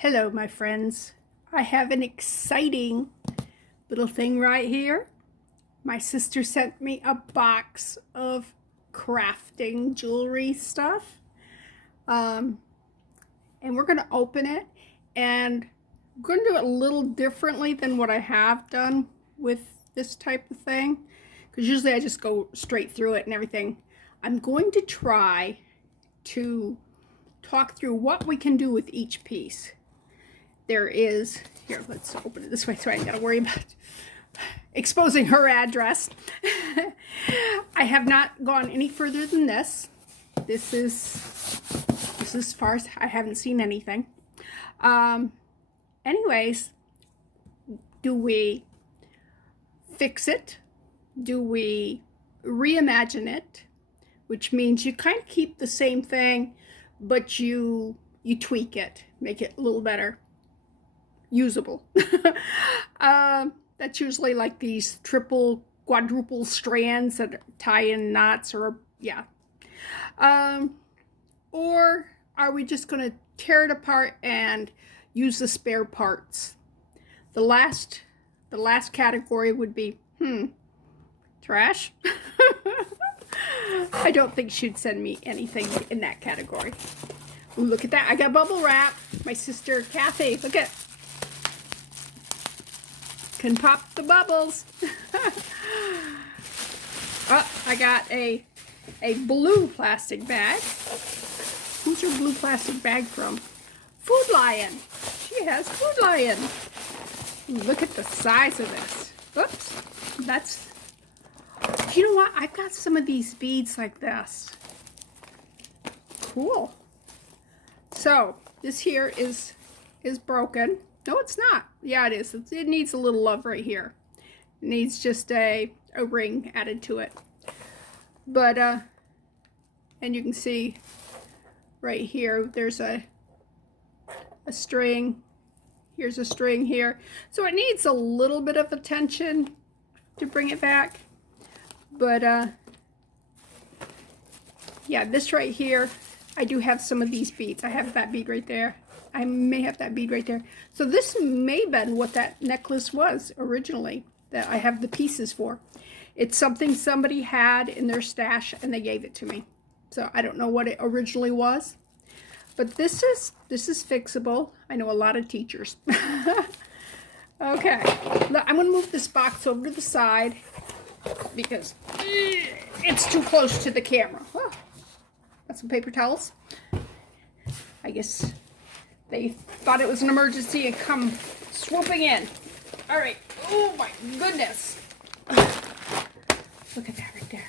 Hello, my friends. I have an exciting little thing right here. My sister sent me a box of crafting jewelry stuff. And we're going to open it, and I'm going to do it a little differently than what I have done with this type of thing, because usually I just go straight through it and everything. I'm going to try to talk through what we can do with each piece. There is, here, let's open it this way so I ain't got to worry about exposing her address. I have not gone any further than this. This is as far as I haven't seen anything. Anyways, do we fix it? Do we reimagine it? Which means you kind of keep the same thing, but you tweak it, make it a little better usable. That's usually like these triple, quadruple strands that tie in knots, or yeah. Or are we just going to tear it apart and use the spare parts? The last category would be trash. I don't think she'd send me anything in that category. Ooh, look at that. I got bubble wrap. My sister Kathy, look at, can pop the bubbles. Oh, I got a blue plastic bag. Who's her blue plastic bag from? Food Lion. She has Food Lion. Ooh, look at the size of this. Oops. That's, you know what? I've got some of these beads like this. Cool. So this here is broken. No, it's not. Yeah, it is. It needs a little love right here. It needs just a ring added to it. But, and you can see right here, there's a string. Here's a string here. So it needs a little bit of attention to bring it back. But, yeah, this right here, I do have some of these beads. I have that bead right there. I may have that bead right there. So this may have been what that necklace was originally, that I have the pieces for. It's something somebody had in their stash and they gave it to me. So I don't know what it originally was. But this is fixable. I know a lot of teachers. Okay. I'm going to move this box over to the side because it's too close to the camera. Oh, got some paper towels. I guess they thought it was an emergency and come swooping in. All right. Oh my goodness. Look at that right there.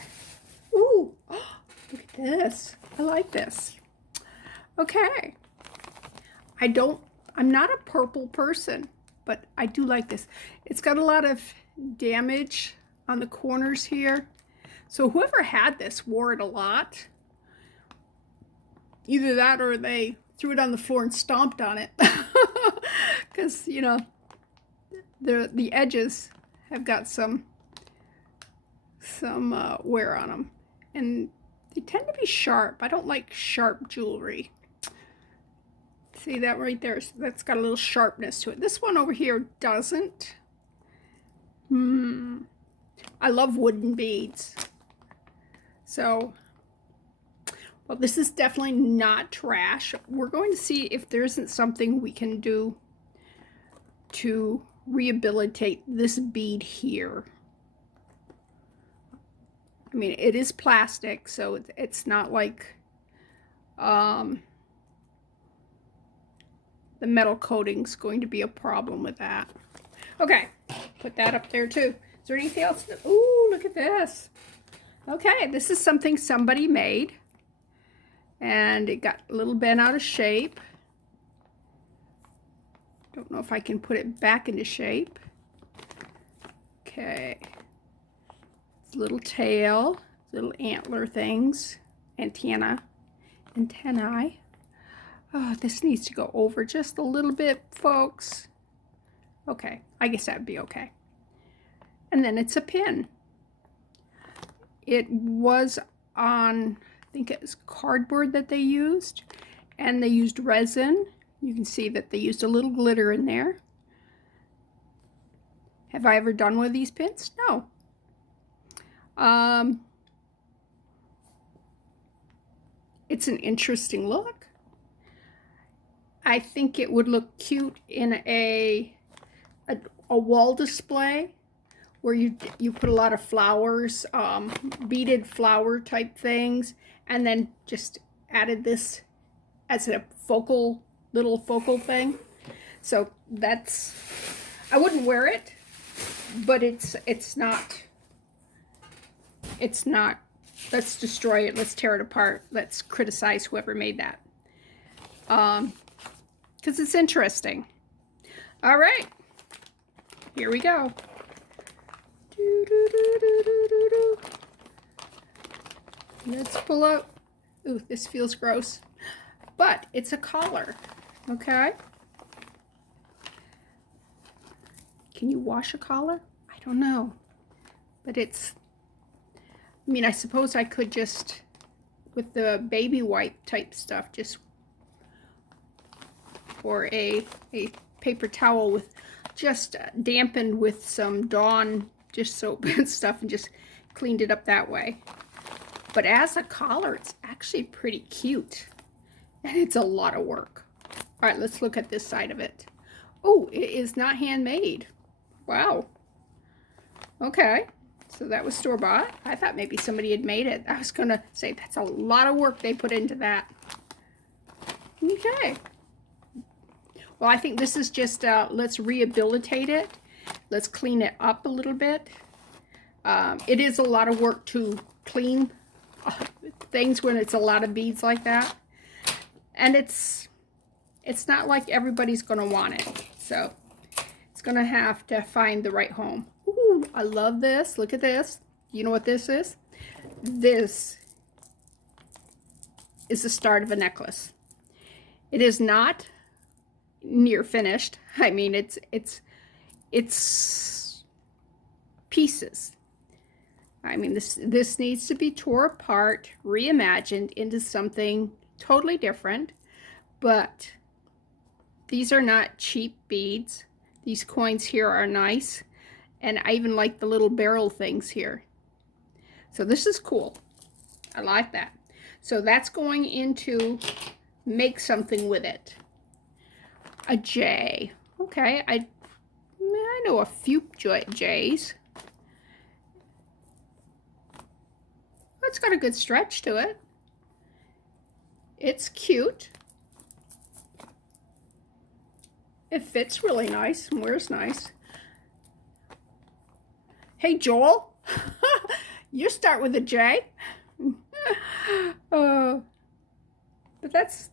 Ooh. Oh, look at this. I like this. Okay. I'm not a purple person, but I do like this. It's got a lot of damage on the corners here. So whoever had this wore it a lot. Either that or they threw it on the floor and stomped on it. Because, you know, the edges have got some wear on them. And they tend to be sharp. I don't like sharp jewelry. See that right there? So that's got a little sharpness to it. This one over here doesn't. I love wooden beads. So, well, this is definitely not trash. We're going to see if there isn't something we can do to rehabilitate this bead here. I mean, it is plastic, so it's not like the metal coating's going to be a problem with that. Okay, put that up there too. Is there anything else? Ooh, look at this. Okay, this is something somebody made. And it got a little bent out of shape. Don't know if I can put it back into shape. Okay. Little tail, little antler things, antennae. Oh, this needs to go over just a little bit, folks. Okay, I guess that'd be okay. And then it's a pin. It was on, I think it was cardboard that they used, and they used resin You can see that they used a little glitter in there. Have I ever done one of these pins? No. It's an interesting look. I think it would look cute in a wall display where you put a lot of flowers, beaded flower type things, and then just added this as a little focal thing. So that's, I wouldn't wear it, but it's not, let's destroy it, let's tear it apart, let's criticize whoever made that. Because it's interesting. All right, here we go. Let's pull out. Ooh, this feels gross. But it's a collar, okay? Can you wash a collar? I don't know. But it's, I mean, I suppose I could just, with the baby wipe type stuff, just, or a paper towel with just dampened with some Dawn dish soap and stuff and just cleaned it up that way. But as a collar, it's actually pretty cute. And it's a lot of work. All right, let's look at this side of it. Oh, it is not handmade. Wow. Okay, so that was store-bought. I thought maybe somebody had made it. I was gonna say that's a lot of work they put into that. Okay. Well, I think this is just, let's rehabilitate it. Let's clean it up a little bit. It is a lot of work to clean things when it's a lot of beads like that. And it's not like everybody's going to want it. So it's going to have to find the right home. Ooh, I love this. Look at this. You know what this is? This is the start of a necklace. It is not near finished. I mean, it's pieces. I mean, this needs to be tore apart, reimagined into something totally different. But these are not cheap beads. These coins here are nice, and I even like the little barrel things here. So this is cool. I like that. So that's going into make something with it. A J. Okay, I know a few J's. It's got a good stretch to it. It's cute. It fits really nice and wears nice. Hey, Joel, you start with a J. But that's,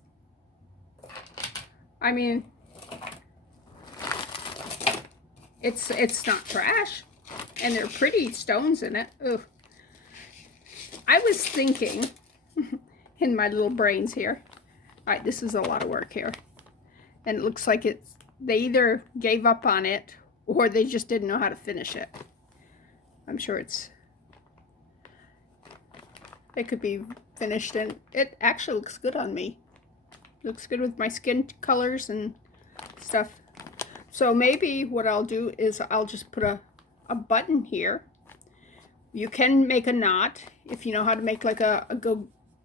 I mean, it's not trash, and they're pretty stones in it. Ugh. I was thinking in my little brains here. All right, this is a lot of work here, and it looks like they either gave up on it or they just didn't know how to finish it. I'm sure it could be finished, and it actually looks good on me. Looks good with my skin colors and stuff. So maybe what I'll do is I'll just put a button here. You can make a knot if you know how to make like a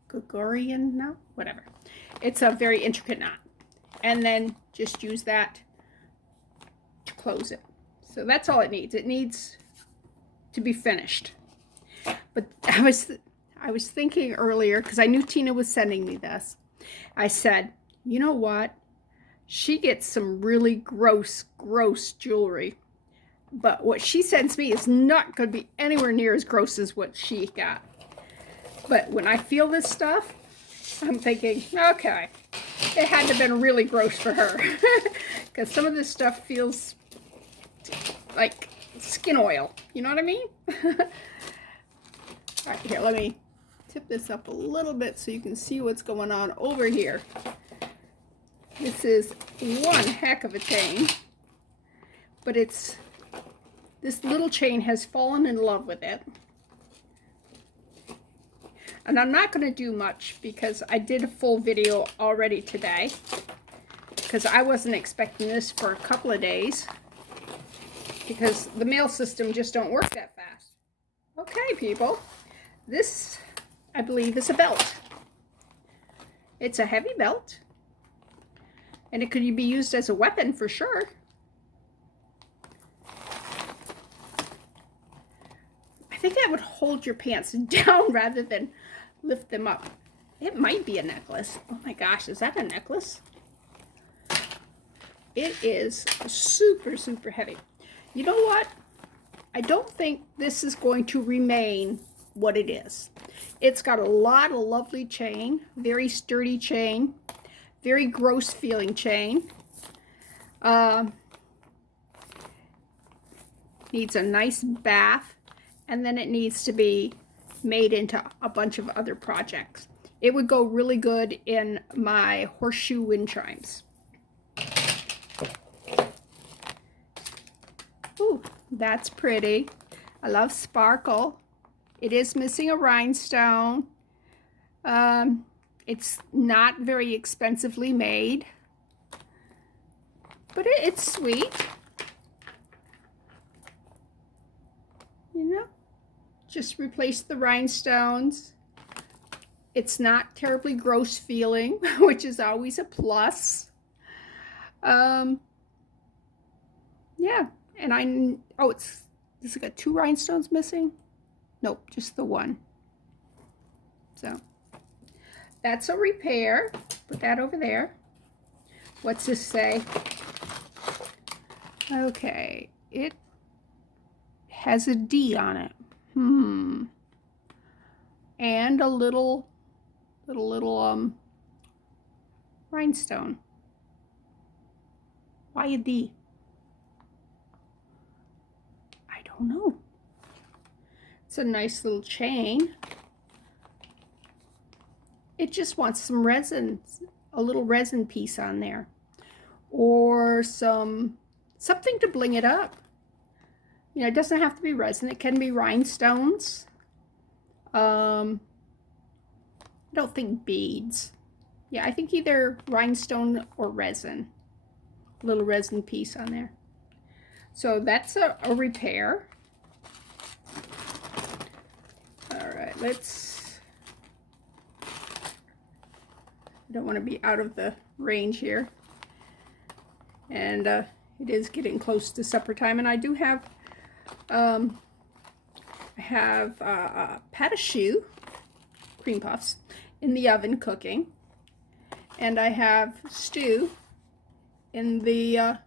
Gregorian knot, whatever. It's a very intricate knot. And then just use that to close it. So that's all it needs. It needs to be finished. But I was thinking earlier, because I knew Tina was sending me this. I said, you know what? She gets some really gross jewelry. But what she sends me is not going to be anywhere near as gross as what she got. But when I feel this stuff, I'm thinking, okay, it had to have been really gross for her. Because some of this stuff feels like skin oil. You know what I mean? All right, here, let me tip this up a little bit so you can see what's going on over here. This is one heck of a chain, but this little chain has fallen in love with it. And I'm not going to do much because I did a full video already today. because I wasn't expecting this for a couple of days because the mail system just don't work that fast. Okay, people, this, I believe, is a belt. It's a heavy belt, and it could be used as a weapon for sure. I think that would hold your pants down rather than lift them up. It might be a necklace. Oh my gosh, is that a necklace? It is super, super heavy. You know what? I don't think this is going to remain what it is. It's got a lot of lovely chain, very sturdy chain, very gross feeling chain. Needs a nice bath, and then it needs to be made into a bunch of other projects. It would go really good in my horseshoe wind chimes. Ooh, that's pretty. I love sparkle. It is missing a rhinestone. It's not very expensively made, but it's sweet. You know, just replace the rhinestones. It's not terribly gross feeling, which is always a plus. Yeah, and does it got 2 rhinestones missing? Nope, just the one. So that's a repair. Put that over there. What's this say? Okay, it has a D on it. And a little rhinestone. Why a D? I don't know. It's a nice little chain. It just wants some resin, a little resin piece on there, or something to bling it up. You know, it doesn't have to be resin. It can be rhinestones. I don't think beads. Yeah, I think either rhinestone or resin. A little resin piece on there. So that's a repair. All right, I don't want to be out of the range here. And it is getting close to supper time, and I do have I have pat a choux cream puffs in the oven cooking, and I have stew in the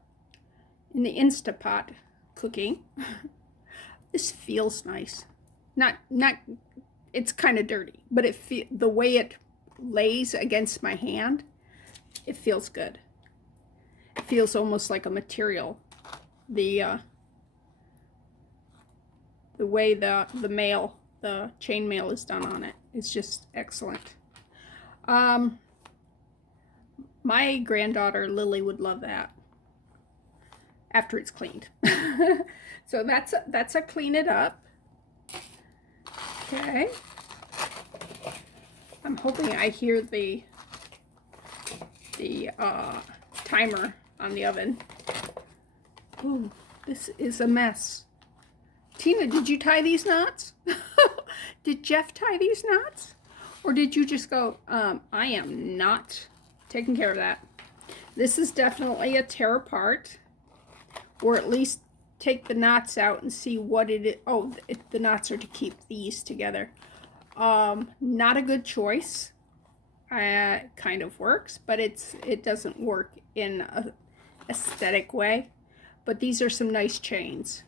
Instapot cooking. This feels nice. Not it's kind of dirty, but the way it lays against my hand, it feels good. It feels almost like a material. The way the chain mail is done on it is just excellent. My granddaughter Lily would love that after it's cleaned. So that's a clean it up. Okay. I'm hoping I hear the timer on the oven. Ooh, this is a mess. Tina, did you tie these knots? Did Jeff tie these knots? Or did you just go, I am not taking care of that. This is definitely a tear apart, or at least take the knots out and see what it is. Oh, the knots are to keep these together. Not a good choice. Kind of works, but it doesn't work in a aesthetic way. But these are some nice chains.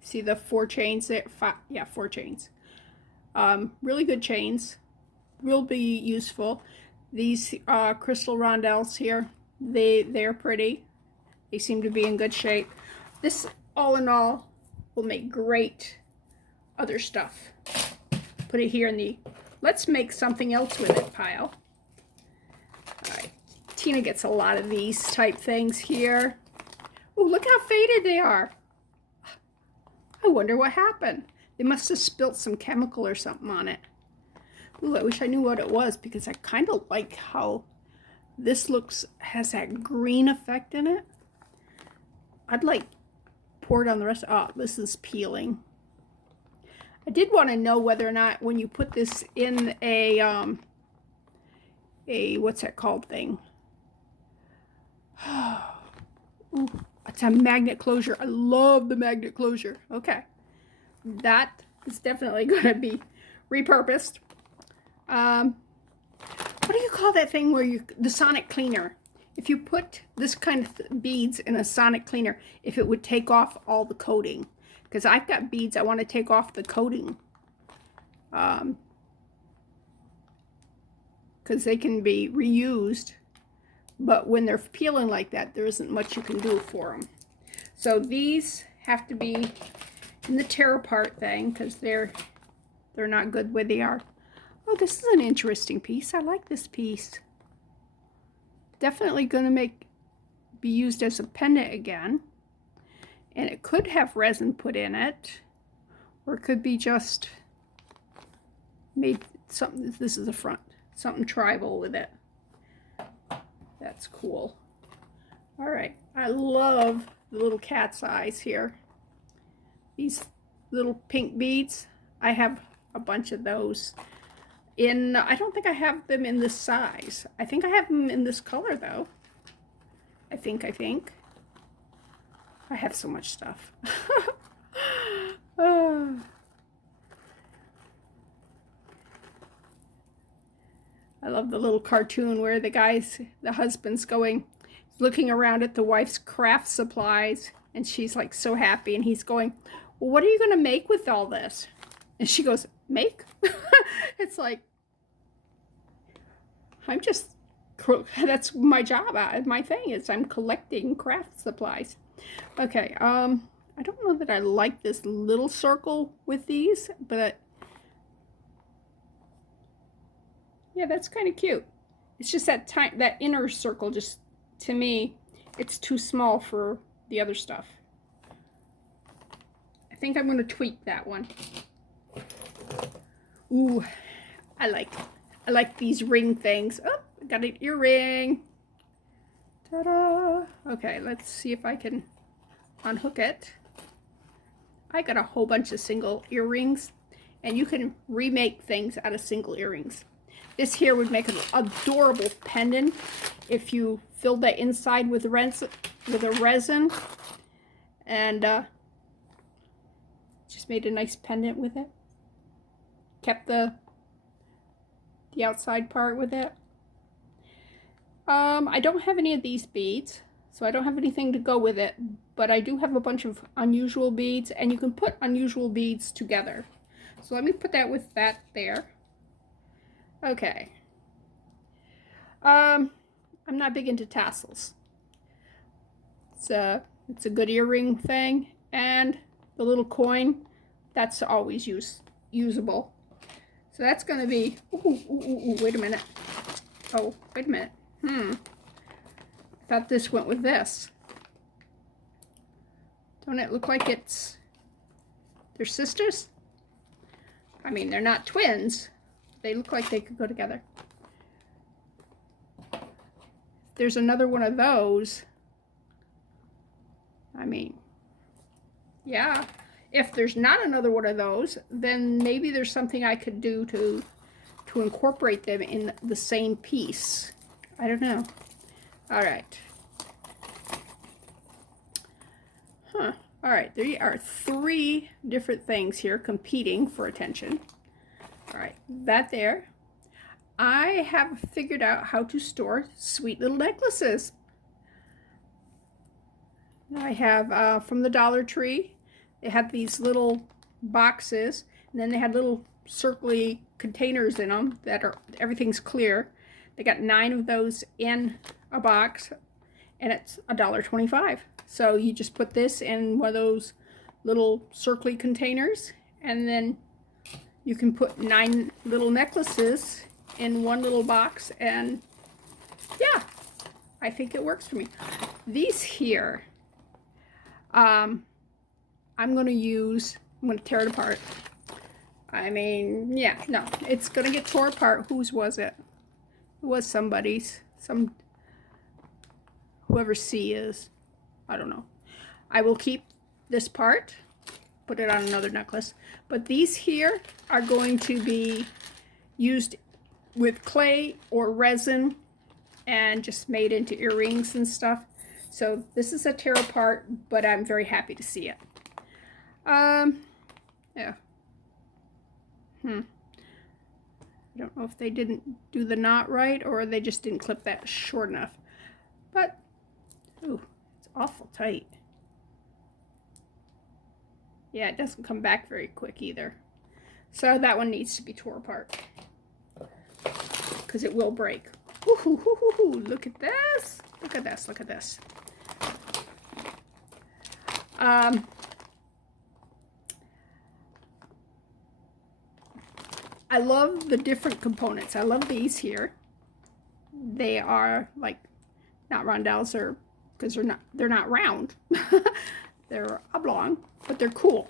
See the 4 chains there? 4 chains. Really good chains. Will be useful. These crystal rondelles here, they're pretty. They seem to be in good shape. This, all in all, will make great other stuff. Put it here in the let's make something else with it pile. All right, Tina gets a lot of these type things here. Oh, look how faded they are. I wonder what happened. They must have spilt some chemical or something on it. Ooh, I wish I knew what it was, because I kind of like how This has that green effect in it. I'd like pour it on the rest. Oh, this is peeling. I did want to know whether or not when you put this in a what's that called thing? Ooh, it's a magnet closure. I love the magnet closure. Okay. That is definitely going to be repurposed. What do you call that thing where the sonic cleaner? If you put this kind of beads in a sonic cleaner, if it would take off all the coating. Because I've got beads I want to take off the coating. Because they can be reused. But when they're peeling like that, there isn't much you can do for them. So these have to be in the tear apart thing because they're not good the way they are. Oh, this is an interesting piece. I like this piece. Definitely going to be used as a pendant again. And it could have resin put in it. Or it could be just made something. This is the front. Something tribal with it. That's cool. All right. I love the little cat's eyes here. These little pink beads. I have a bunch of those. I don't think I have them in this size. I think I have them in this color though. I think. I have so much stuff. Oh. I love the little cartoon where the husband's looking around at the wife's craft supplies, and she's like so happy, and he's going, well, what are you going to make with all this? And she goes, make? It's like, that's my job. My thing is I'm collecting craft supplies. Okay, I don't know that I like this little circle with these, but yeah, that's kind of cute. It's just that inner circle, just to me, it's too small for the other stuff. I think I'm going to tweak that one. Ooh, I like these ring things. Oh, I got an earring. Ta-da! Okay, let's see if I can unhook it. I got a whole bunch of single earrings, and you can remake things out of single earrings. This here would make an adorable pendant if you filled the inside with a resin and just made a nice pendant with it. Kept the outside part with it. I don't have any of these beads, so I don't have anything to go with it, but I do have a bunch of unusual beads, and you can put unusual beads together. So let me put that with that there. Okay. I'm not big into tassels. It's a good earring thing, and the little coin, that's always usable. So that's going to be, ooh, wait a minute. Oh, wait a minute. I thought this went with this. Don't it look like they're sisters? I mean, they're not twins. They look like they could go together. There's another one of those. I mean, yeah. If there's not another one of those, then maybe there's something I could do to incorporate them in the same piece. I don't know. All right. All right, there are 3 different things here competing for attention. All right, that there. I have figured out how to store sweet little necklaces. I have from the Dollar Tree. They had these little boxes, and then they had little circly containers in them that everything's clear. They got 9 of those in a box, and it's $1.25. So you just put this in one of those little circly containers, and then you can put 9 little necklaces in one little box, and yeah, I think it works for me. These here, I'm going to tear it apart. I mean, yeah, no, it's going to get tore apart. Whose was it? It was somebody's. whoever C is. I don't know. I will keep this part, put it on another necklace. But these here are going to be used with clay or resin and just made into earrings and stuff. So this is a tear apart, but I'm very happy to see it. Yeah. I don't know if they didn't do the knot right or they just didn't clip that short enough. But, ooh, it's awful tight. Yeah, it doesn't come back very quick either. So that one needs to be tore apart because it will break. Ooh, look at this. Look at this. Look at this. I love the different components. I love these here. They are like not rondelles, or because they're not round. They're oblong, but they're cool.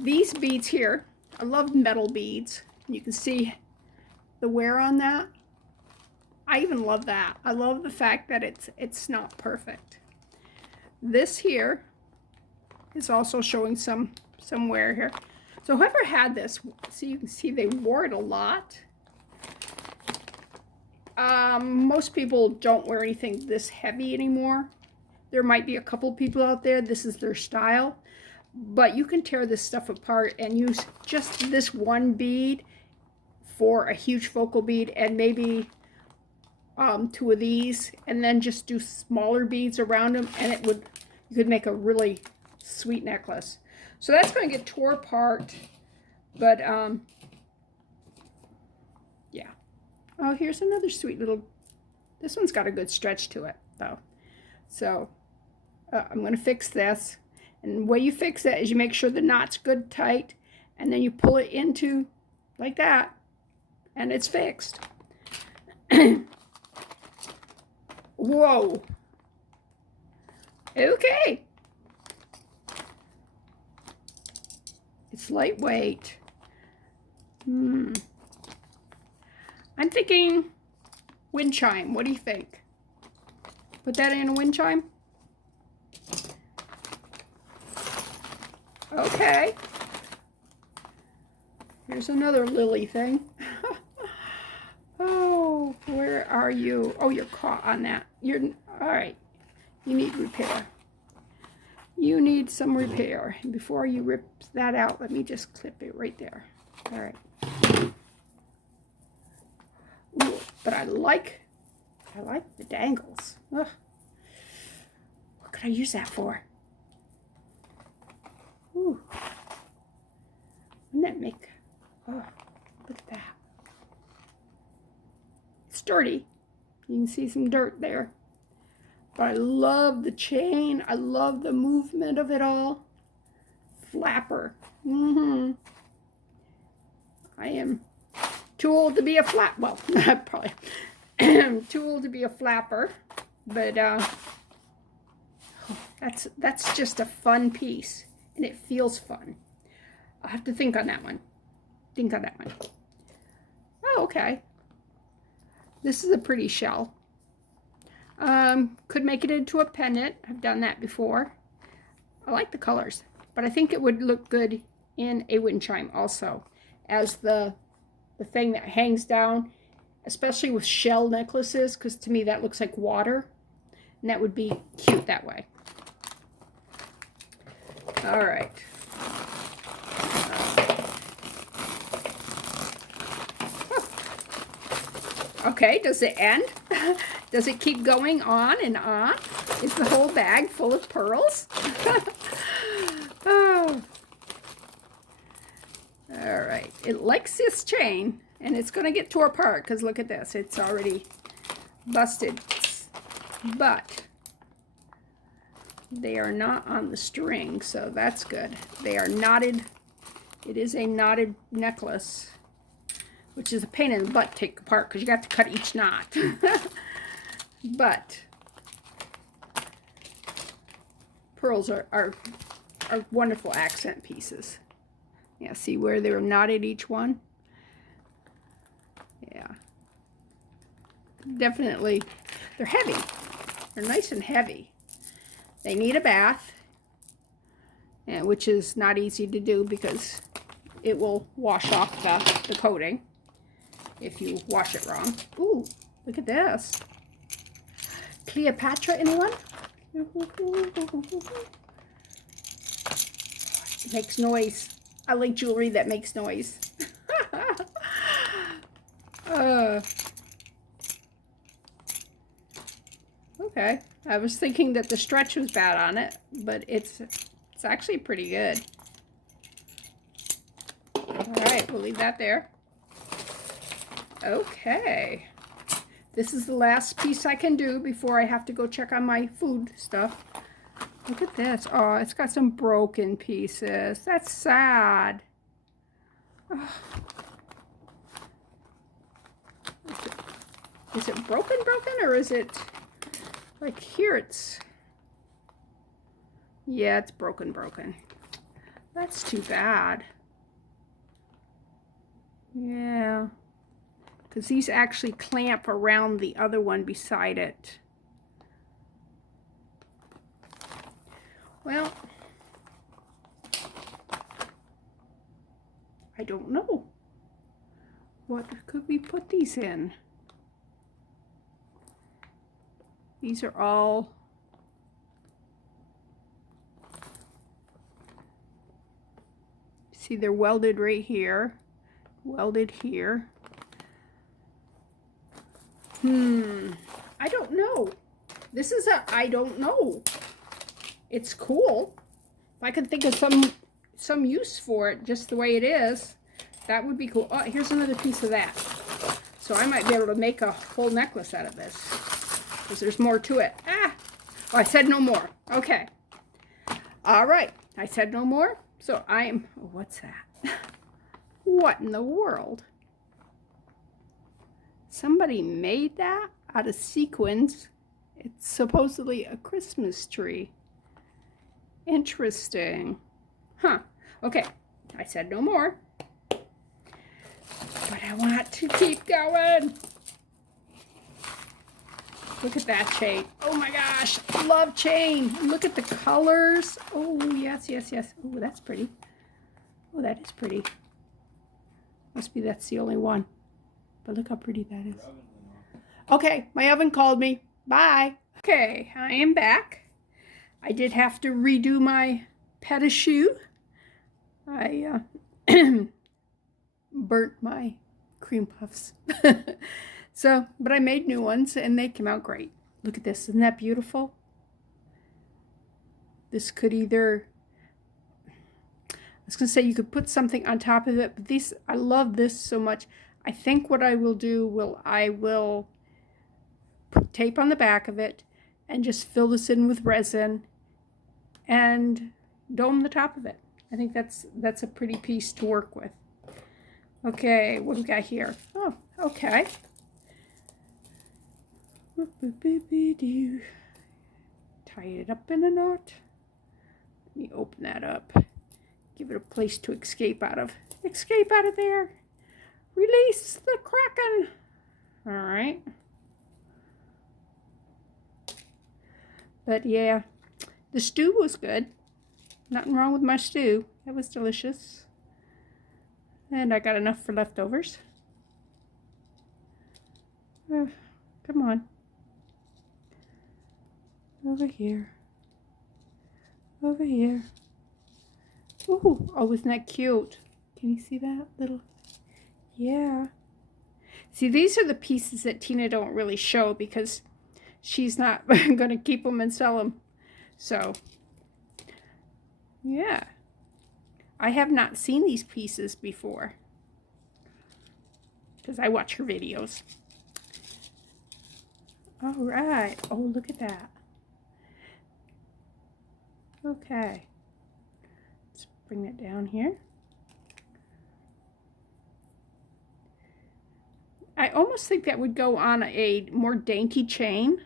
These beads here, I love metal beads. You can see the wear on that. I even love that. I love the fact that it's not perfect. This here is also showing some wear here. So whoever had this, so you can see they wore it a lot. Most people don't wear anything this heavy anymore. There might be a couple people out there, this is their style. But you can tear this stuff apart and use just this one bead for a huge focal bead, and maybe 2 of these, and then just do smaller beads around them, and you could make a really sweet necklace. So that's going to get tore apart, but yeah. Oh, here's another sweet little, this one's got a good stretch to it though. So I'm going to fix this, and the way you fix it is you make sure the knot's good tight, and then you pull it into like that, and it's fixed. Whoa. Okay. It's lightweight. I'm thinking wind chime. What do you think? Put that in a wind chime? Okay. Here's another lily thing. Oh, where are you? Oh, you're caught on that. You're all right. You need repair. You need some repair. And before you rip that out, let me just clip it right there. All right. Ooh, but I like the dangles. Ugh. What could I use that for? Ooh. Wouldn't that make, oh, look at that. It's dirty. You can see some dirt there. But I love the chain. I love the movement of it all. Flapper. I am too old to be a flap. Well, probably too old to be a flapper. But that's just a fun piece, and it feels fun. I'll have to think on that one. Think on that one. Oh, okay. This is a pretty shell. Could make it into a pendant. I've done that before. I like the colors, but I think it would look good in a wind chime also, as the thing that hangs down, especially with shell necklaces, because to me that looks like water, and that would be cute that way. All right. Okay, does it end? Does it keep going on and on? Is the whole bag full of pearls? Oh. All right, it likes this chain, and it's going to get tore apart because look at this. It's already busted, but they are not on the string, so that's good. They are knotted. It is a knotted necklace, which is a pain in the butt to take apart because you got to cut each knot. But pearls are wonderful accent pieces. Yeah, see where they were knotted each one? Yeah. Definitely, they're heavy. They're nice and heavy. They need a bath, and which is not easy to do because it will wash off the coating if you wash it wrong. Ooh, look at this. Cleopatra, anyone? It makes noise. I like jewelry that makes noise. Okay, I was thinking that the stretch was bad on it, but it's actually pretty good. All right, we'll leave that there. Okay, this is the last piece I can do before I have to go check on my food stuff. Look at this. Oh, it's got some broken pieces. That's sad. Oh. Is it broken, or is it like here it's... Yeah, it's broken. That's too bad. Yeah. Because these actually clamp around the other one beside it. Well, I don't know. What could we put these in? These are all... See, they're welded right here. Welded here. I don't know. This is a I don't know. It's cool. If I could think of some use for it just the way it is, that would be cool. Oh, here's another piece of that. So I might be able to make a whole necklace out of this, because there's more to it. Ah! Oh, I said no more. Okay. All right. I said no more. So I am... Oh, what's that? What in the world? Somebody made that out of sequins. It's supposedly a Christmas tree. Interesting. Huh. Okay. I said no more. But I want to keep going. Look at that chain. Oh my gosh. I love chain. Look at the colors. Oh, yes. Oh, that's pretty. Oh, that is pretty. Must be that's the only one. But look how pretty that is. Okay, my oven called me. Bye. Okay, I am back. I did have to redo my pâte-à-choux. I burnt my cream puffs. But I made new ones and they came out great. Look at this. Isn't that beautiful? This could either... I was going to say you could put something on top of it, but these, I love this so much. I think what I will do, I will put tape on the back of it and just fill this in with resin and dome the top of it. I think that's a pretty piece to work with. Okay, what do we got here? Oh, okay. Tie it up in a knot. Let me open that up. Give it a place to escape out of. Escape out of there. Release the Kraken. All right. But yeah, the stew was good. Nothing wrong with my stew. It was delicious. And I got enough for leftovers. Come on. Over here. Over here. Ooh, oh, isn't that cute? Can you see that little? Yeah. See, these are the pieces that Tina don't really show because she's not going to keep them and sell them. So, yeah. I have not seen these pieces before because I watch her videos. All right. Oh, look at that. Okay. Let's bring it down here. I almost think that would go on a more dainty chain.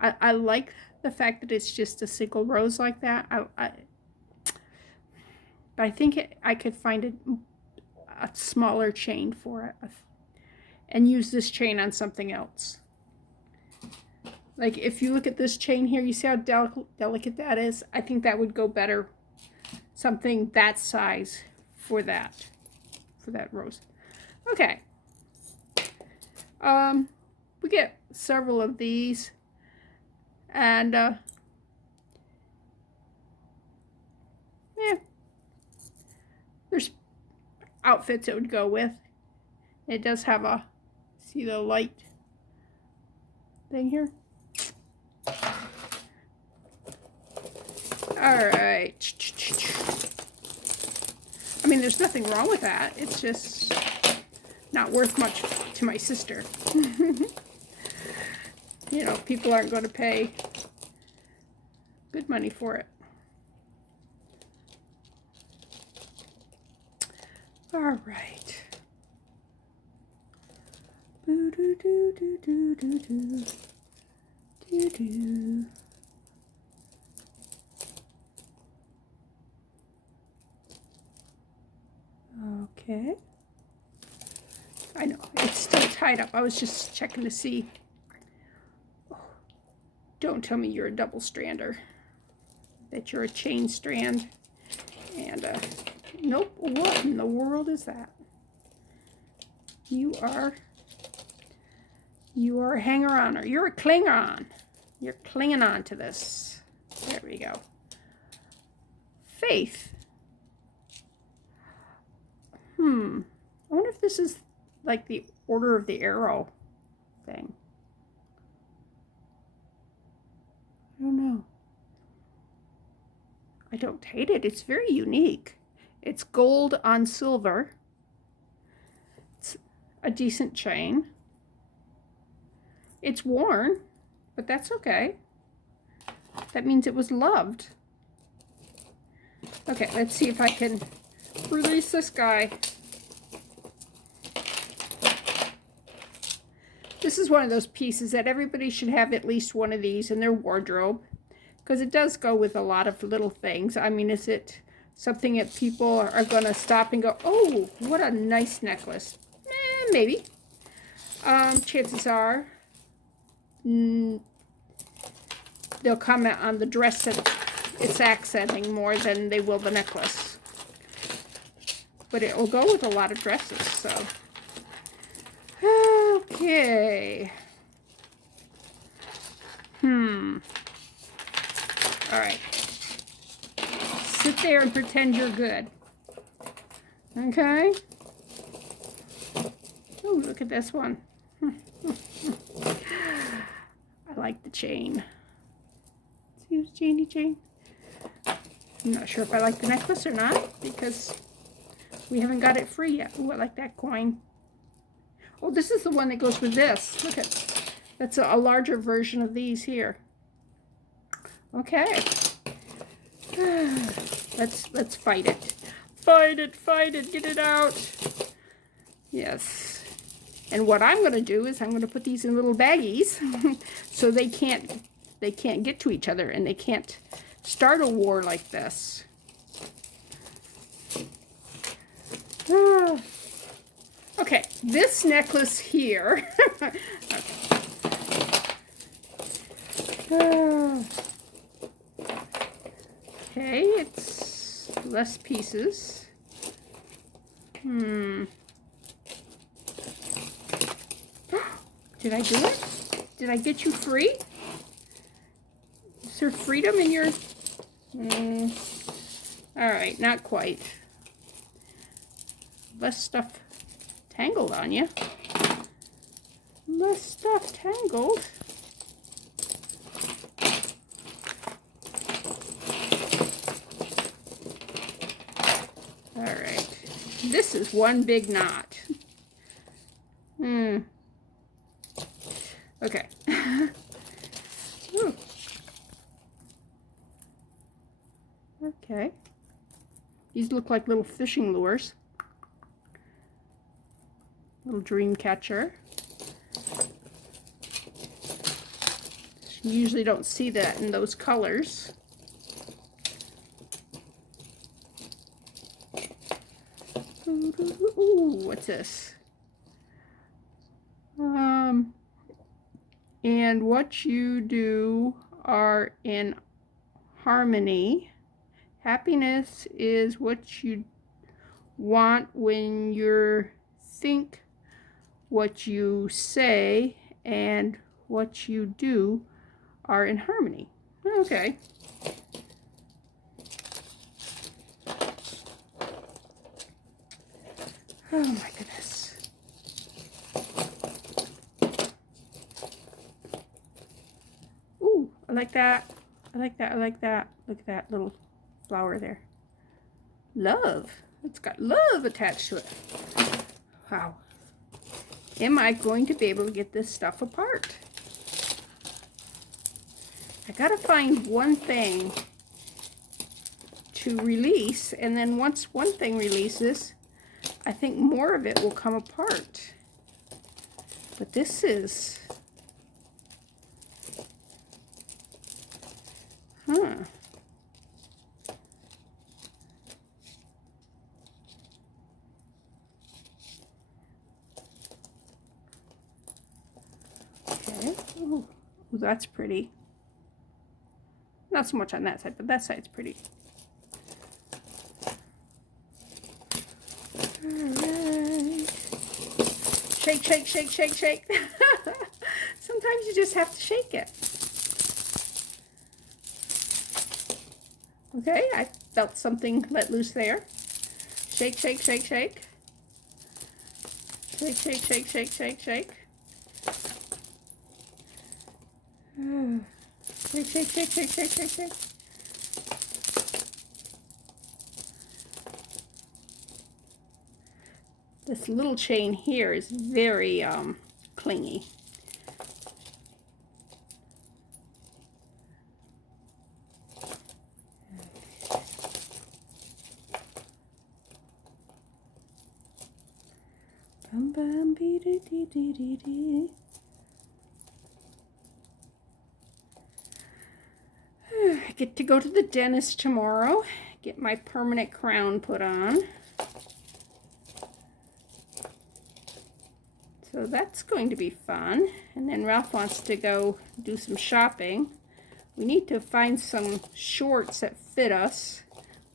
I like the fact that it's just a single rose like that. But I think I could find a smaller chain for it and use this chain on something else. Like if you look at this chain here, you see how delicate that is? I think that would go better. Something that size for that rose. Okay. We get several of these, and yeah, there's outfits it would go with. It does have a, see the light thing here? All right. I mean, there's nothing wrong with that. It's just not worth much to my sister. You know, people aren't going to pay good money for it. All right. Boo doo doo doo doo doo doo doo doo. Okay. I know, it's still tied up. I was just checking to see. Oh, don't tell me you're a double strander. That you're a chain strand. And, nope, what in the world is that? You are a hanger-on, you're a clinger-on. You're clinging on to this. There we go. Faith. I wonder if this is like the Order of the Arrow thing. I don't know. I don't hate it. It's very unique. It's gold on silver. It's a decent chain. It's worn, but that's okay. That means it was loved. Okay, let's see if I can release this guy. This is one of those pieces that everybody should have at least one of these in their wardrobe, because it does go with a lot of little things. I mean, is it something that people are going to stop and go, oh, what a nice necklace? Maybe. Chances are they'll comment on the dress that it's accenting more than they will the necklace. But it will go with a lot of dresses, so. Okay. All right. Sit there and pretend you're good. Okay. Oh, look at this one. I like the chain. See this chainy chain? I'm not sure if I like the necklace or not because we haven't got it free yet. Oh, I like that coin. Oh, this is the one that goes with this. Look at, that's a larger version of these here. Okay. Let's fight it. Fight it, get it out. Yes. And what I'm going to do is I'm going to put these in little baggies so they can't get to each other and they can't start a war like this. Okay, this necklace here. Okay, it's less pieces. Did I do it? Did I get you free? Is there freedom in your... All right, not quite. Less stuff tangled on you. Less stuff tangled. All right. This is one big knot. Okay. Okay. These look like little fishing lures. Little dream catcher. You usually don't see that in those colors. Ooh, what's this? And and what you do are in harmony. Happiness is what you want when you think, what you say, and what you do are in harmony. Okay. Oh my goodness. Ooh, I like that. I like that. I like that. Look at that little flower there. Love. It's got love attached to it. Wow. Am I going to be able to get this stuff apart? I gotta find one thing to release, and then once one thing releases, I think more of it will come apart. But this is, okay. Ooh, that's pretty. Not so much on that side, but that side's pretty. Alright. Shake, shake, shake, shake, shake. Sometimes you just have to shake it. Okay, I felt something let loose there. Shake, shake, shake, shake. Shake, shake, shake, shake, shake, shake. Shake, shake, shake, shake, shake, shake, shake. This little chain here is very clingy. Bum bum be dee dee dee dee dee. I get to go to the dentist tomorrow, get my permanent crown put on. So that's going to be fun. And then Ralph wants to go do some shopping. We need to find some shorts that fit us.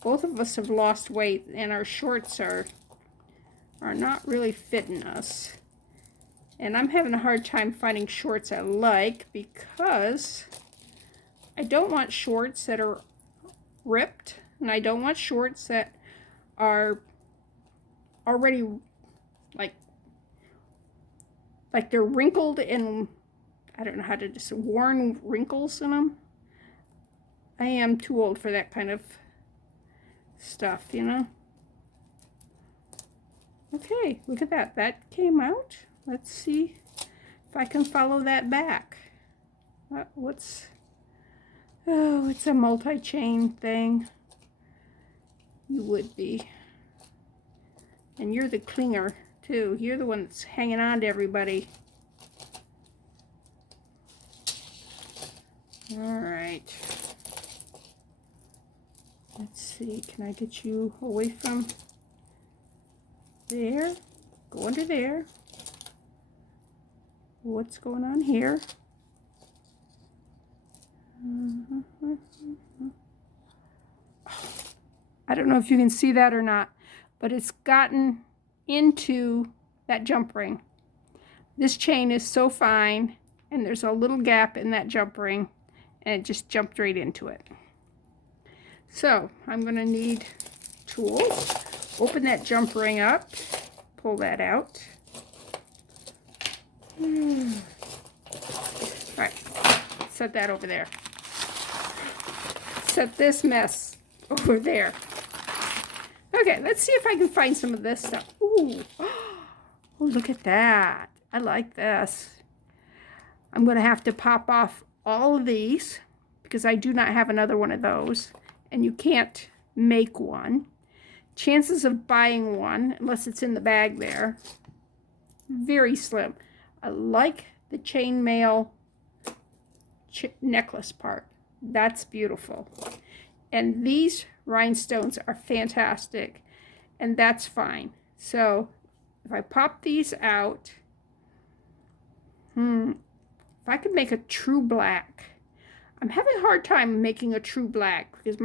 Both of us have lost weight and our shorts are not really fitting us. And I'm having a hard time finding shorts I like because I don't want shorts that are ripped, and I don't want shorts that are already like they're wrinkled and I don't know how to just worn wrinkles in them. I am too old for that kind of stuff, you know. Okay, look at that. That came out. Let's see if I can follow that back. What's... Oh, it's a multi-chain thing. You would be. And you're the clinger, too. You're the one that's hanging on to everybody. Alright. Let's see. Can I get you away from there? Go under there. What's going on here? I don't know if you can see that or not, but it's gotten into that jump ring. This chain is so fine, and there's a little gap in that jump ring, and it just jumped right into it. So I'm going to need tools. Open that jump ring up, pull that out. All right, set that over there. Set this mess over there. Okay, let's see if I can find some of this stuff. Ooh, oh, look at that. I like this. I'm going to have to pop off all of these because I do not have another one of those, and you can't make one. Chances of buying one, unless it's in the bag there, very slim. I like the chainmail necklace part. That's beautiful. And these rhinestones are fantastic, and that's fine. So if I pop these out, if I could make a true black. I'm having a hard time making a true black because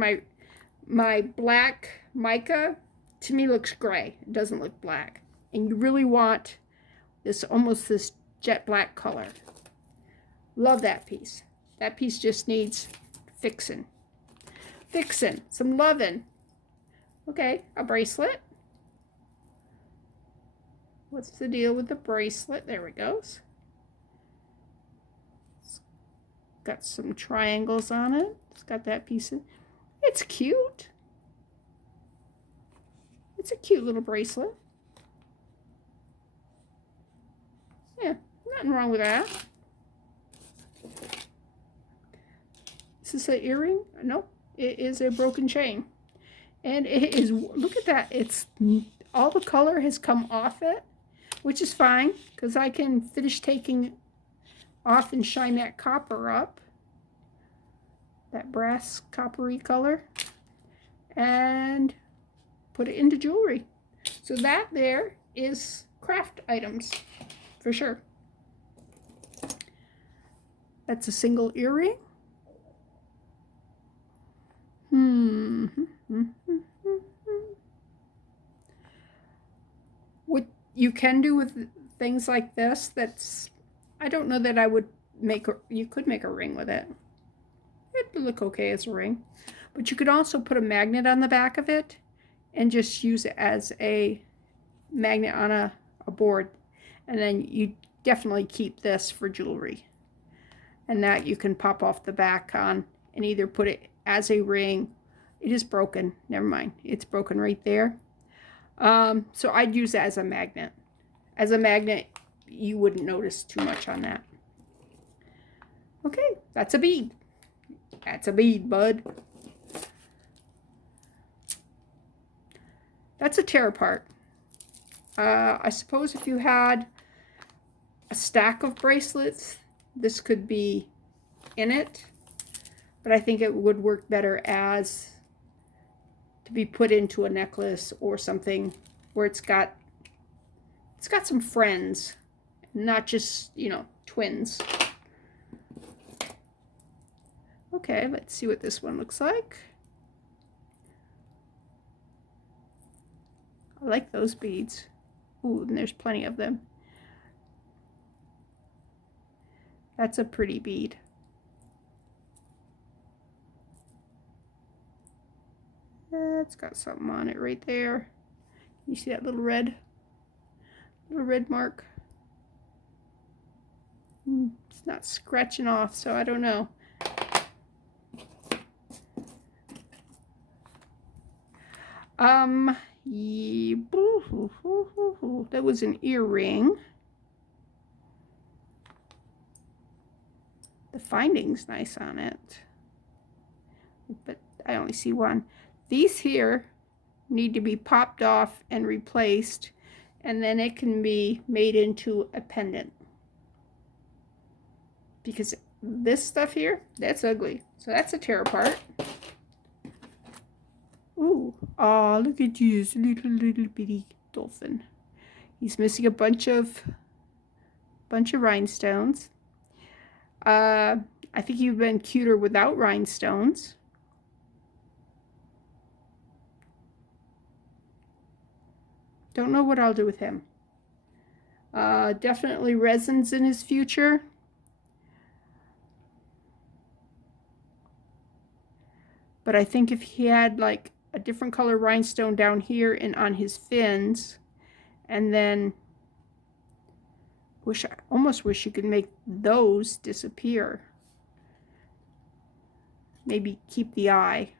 my black mica to me looks gray. It doesn't look black. And you really want this almost this jet black color. Love that piece. That piece just needs fixing. Fixing. Some loving. Okay, a bracelet. What's the deal with the bracelet? There it goes. It's got some triangles on it. It's got that piece in. It's cute. It's a cute little bracelet. Yeah, nothing wrong with that. Is this an earring? Nope, it is a broken chain. And it is, look at that, it's, all the color has come off it, which is fine, because I can finish taking off and shine that copper up, that brass coppery color, and put it into jewelry. So that there is craft items, for sure. That's a single earring. What you can do with things like this, that's, I don't know that I would make a, you could make a ring with it. It'd look okay as a ring. But you could also put a magnet on the back of it and just use it as a magnet on a board. And then you definitely keep this for jewelry. And that you can pop off the back on and either put it as a ring. It is broken. Never mind. It's broken right there. So I'd use it as a magnet. As a magnet, you wouldn't notice too much on that. Okay, that's a bead. That's a bead, bud. That's a tear apart. I suppose if you had a stack of bracelets, this could be in it. But I think it would work better as to be put into a necklace or something where it's got some friends, not just, you know, twins. Okay, let's see what this one looks like. I like those beads. Ooh, and there's plenty of them. That's a pretty bead. It's got something on it right there. You see that little red mark? It's not scratching off, so I don't know. Yeah, that was an earring. The finding's nice on it, but I only see one. These here need to be popped off and replaced, and then it can be made into a pendant. Because this stuff here, that's ugly. So that's a tear apart. Ooh, oh, look at this little bitty dolphin. He's missing a bunch of rhinestones. I think you've been cuter without rhinestones. Don't know what I'll do with him. Definitely resins in his future. But I think if he had like a different color rhinestone down here and on his fins, and then almost wish you could make those disappear. Maybe keep the eye.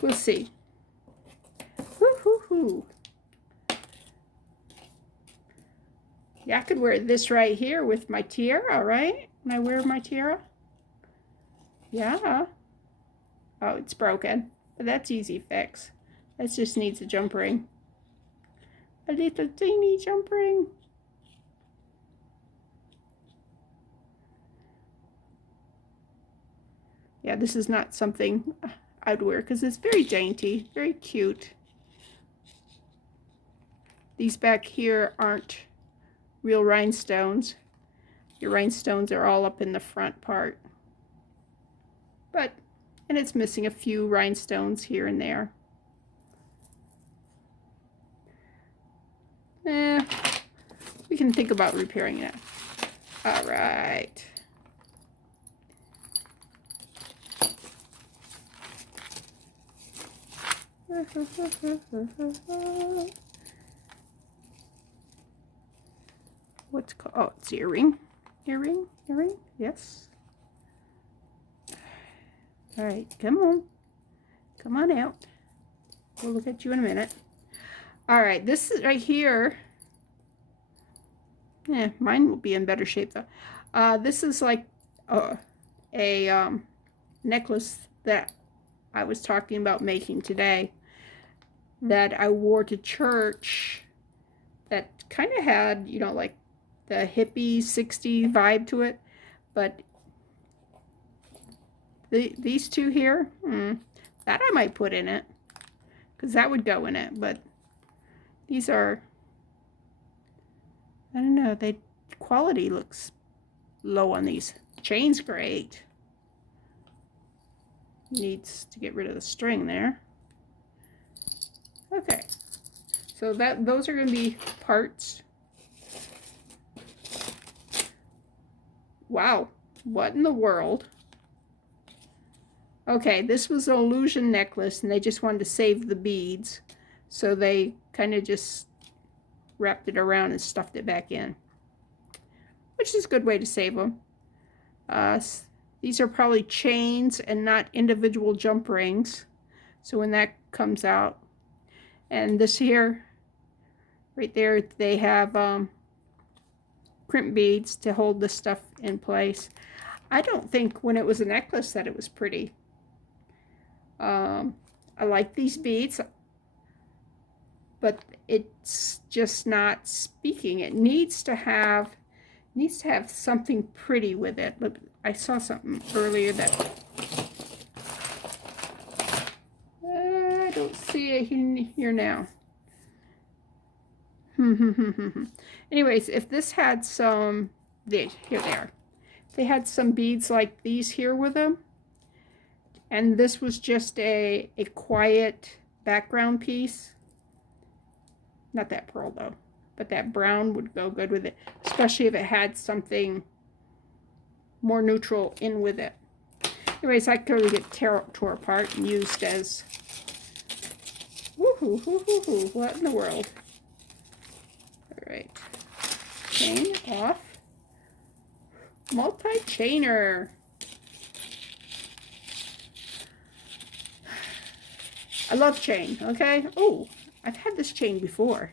We'll see. Woo-hoo-hoo. Yeah, I could wear this right here with my tiara, right? When I wear my tiara? Yeah. Oh, it's broken. But that's easy fix. That just needs a jump ring. A little tiny jump ring. Yeah, this is not something I'd wear because it's very dainty, very cute. These back here aren't real rhinestones. your rhinestones are all up in the front part. And it's missing a few rhinestones here and there. We can think about repairing it. All right. What's called? Oh, it's earring. Earring? Yes. All right, come on. Come on out. We'll look at you in a minute. All right, this is right here. Yeah, mine will be in better shape though. This is like a necklace that I was talking about making today that I wore to church that kind of had, you know, like the hippie 60s vibe to it, but these two here, that I might put in it because that would go in it, but these are, I don't know, the quality looks low on these. Chain's great. Needs to get rid of the string there. Okay, so those are going to be parts. Wow, what in the world? Okay, this was an illusion necklace and they just wanted to save the beads, so they kind of just wrapped it around and stuffed it back in, which is a good way to save them. These are probably chains and not individual jump rings, so when that comes out. And this here, right there, they have crimp beads to hold the stuff in place. I don't think when it was a necklace that it was pretty. I like these beads, but it's just not speaking. It needs to have something pretty with it. Look, I saw something earlier that I don't see it here now. Anyways, if this had some, here they are. They had some beads like these here with them, and this was just a quiet background piece. Not that pearl though, but that brown would go good with it, especially if it had something more neutral in with it. Anyways, I could get tore apart and used as, woohoo, what in the world? All right, chain off. Multi-chainer. I love chain, okay? Oh, I've had this chain before.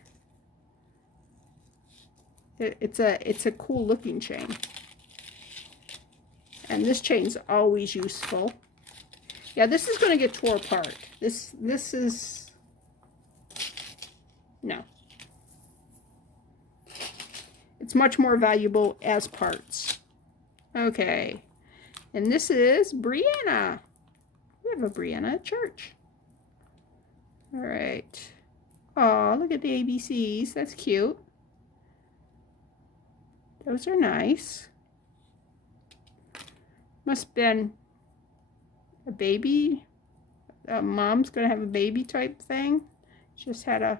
It's a cool looking chain. And this chain's always useful. Yeah, this is going to get tore apart. This is, no. It's much more valuable as parts. Okay. And this is Brianna. We have a Brianna at church. All right. Oh, look at the ABCs. That's cute. Those are nice. Must have been a baby. Mom's going to have a baby type thing. She just had a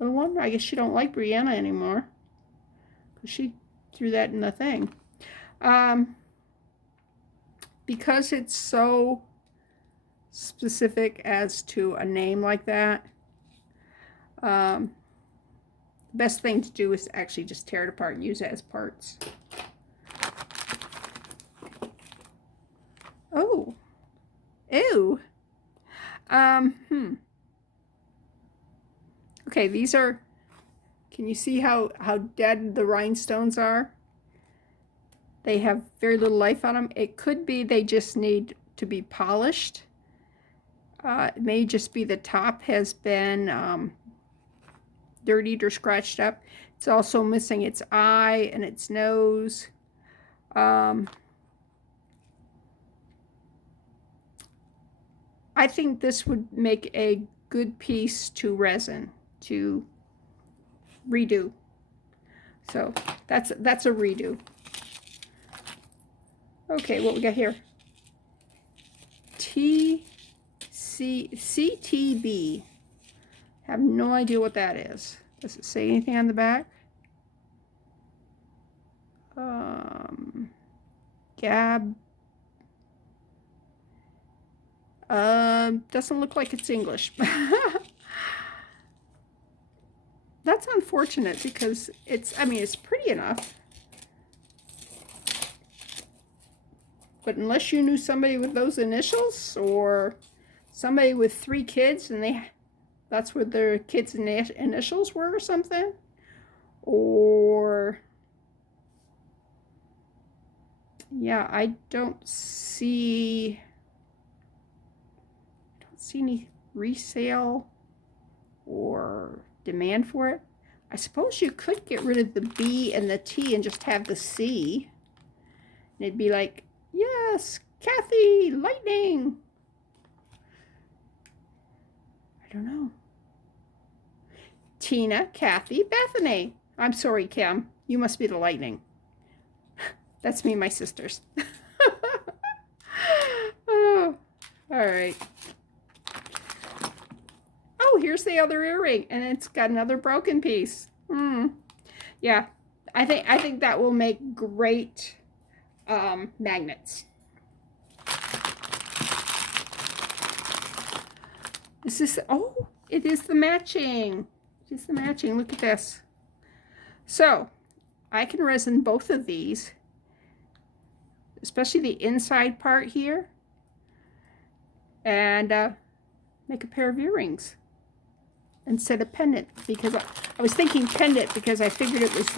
little one. I guess she don't like Brianna anymore, because she threw that in the thing. Because it's so specific as to a name like that, the best thing to do is actually just tear it apart and use it as parts. Oh, ew. Okay, these are, can you see how dead the rhinestones are? They have very little life on them. It could be they just need to be polished. It may just be the top has been dirtied or scratched up. It's also missing its eye and its nose. I think this would make a good piece to resin to redo. So that's a redo. Okay, what we got here? CTB. Have no idea what that is. Does it say anything on the back? Gab. Doesn't look like it's English. That's unfortunate because I mean, it's pretty enough. But unless you knew somebody with those initials, or somebody with 3 kids and that's what their kids' initials were or something, or yeah, I don't see any resale or demand for it. I suppose you could get rid of the B and the T and just have the C. And it'd be like, yes, Kathy, lightning. I don't know. Tina, Kathy, Bethany. I'm sorry, Kim. You must be the lightning. That's me and my sisters. Oh, all right. Oh, here's the other earring, and it's got another broken piece. Yeah, I think that will make great magnets. This is, oh, it is the matching. It is the matching. Look at this. So I can resin both of these, especially the inside part here, and make a pair of earrings instead of pendant, because I was thinking pendant because I figured it was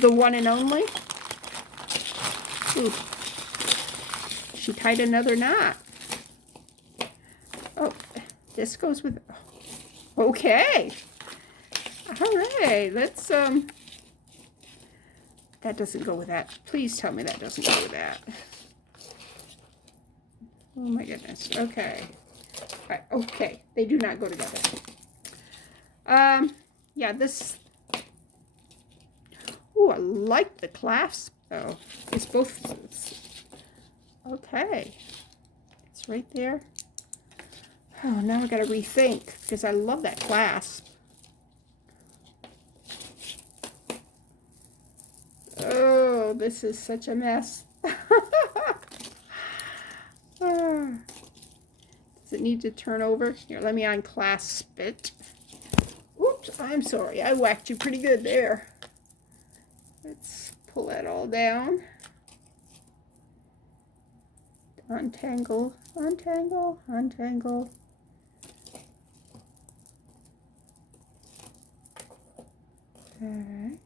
the one and only. Ooh. She tied another knot. Oh, this goes with, okay. All right, let's, that doesn't go with that. Please tell me that doesn't go with that. Oh my goodness, okay. All right, okay, they do not go together. Yeah, this, oh, I like the clasp, though. It's both, okay. It's right there. Oh, now I gotta rethink, because I love that clasp. Oh, this is such a mess. Does it need to turn over? Here, let me unclasp it. Oops, I'm sorry. I whacked you pretty good there. Let's pull that all down. Untangle, untangle, untangle. All right.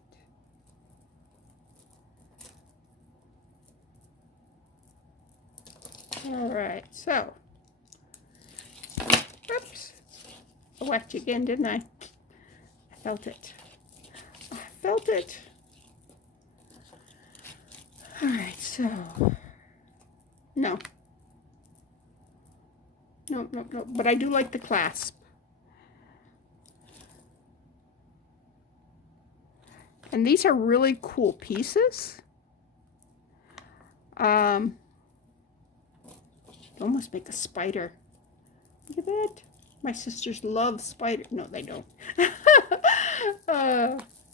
All right, so, oops, I whacked you again, didn't I? I felt it. I felt it. All right, so, no. No, no, no, but I do like the clasp. And these are really cool pieces. Almost make a spider. Look at that. My sisters love spiders. No, they don't.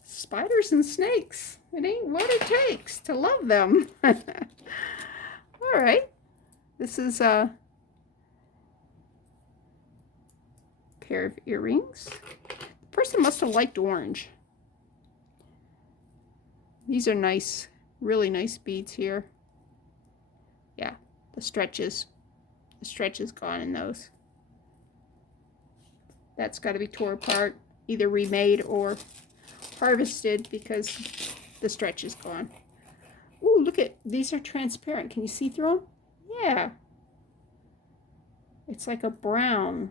Spiders and snakes. It ain't what it takes to love them. All right. This is a pair of earrings. The person must have liked orange. These are nice, really nice beads here. Yeah, the stretch is gone in those. That's got to be tore apart, either remade or harvested, because the stretch is gone. Ooh, look at, these are transparent. Can you see through them? Yeah. It's like a brown.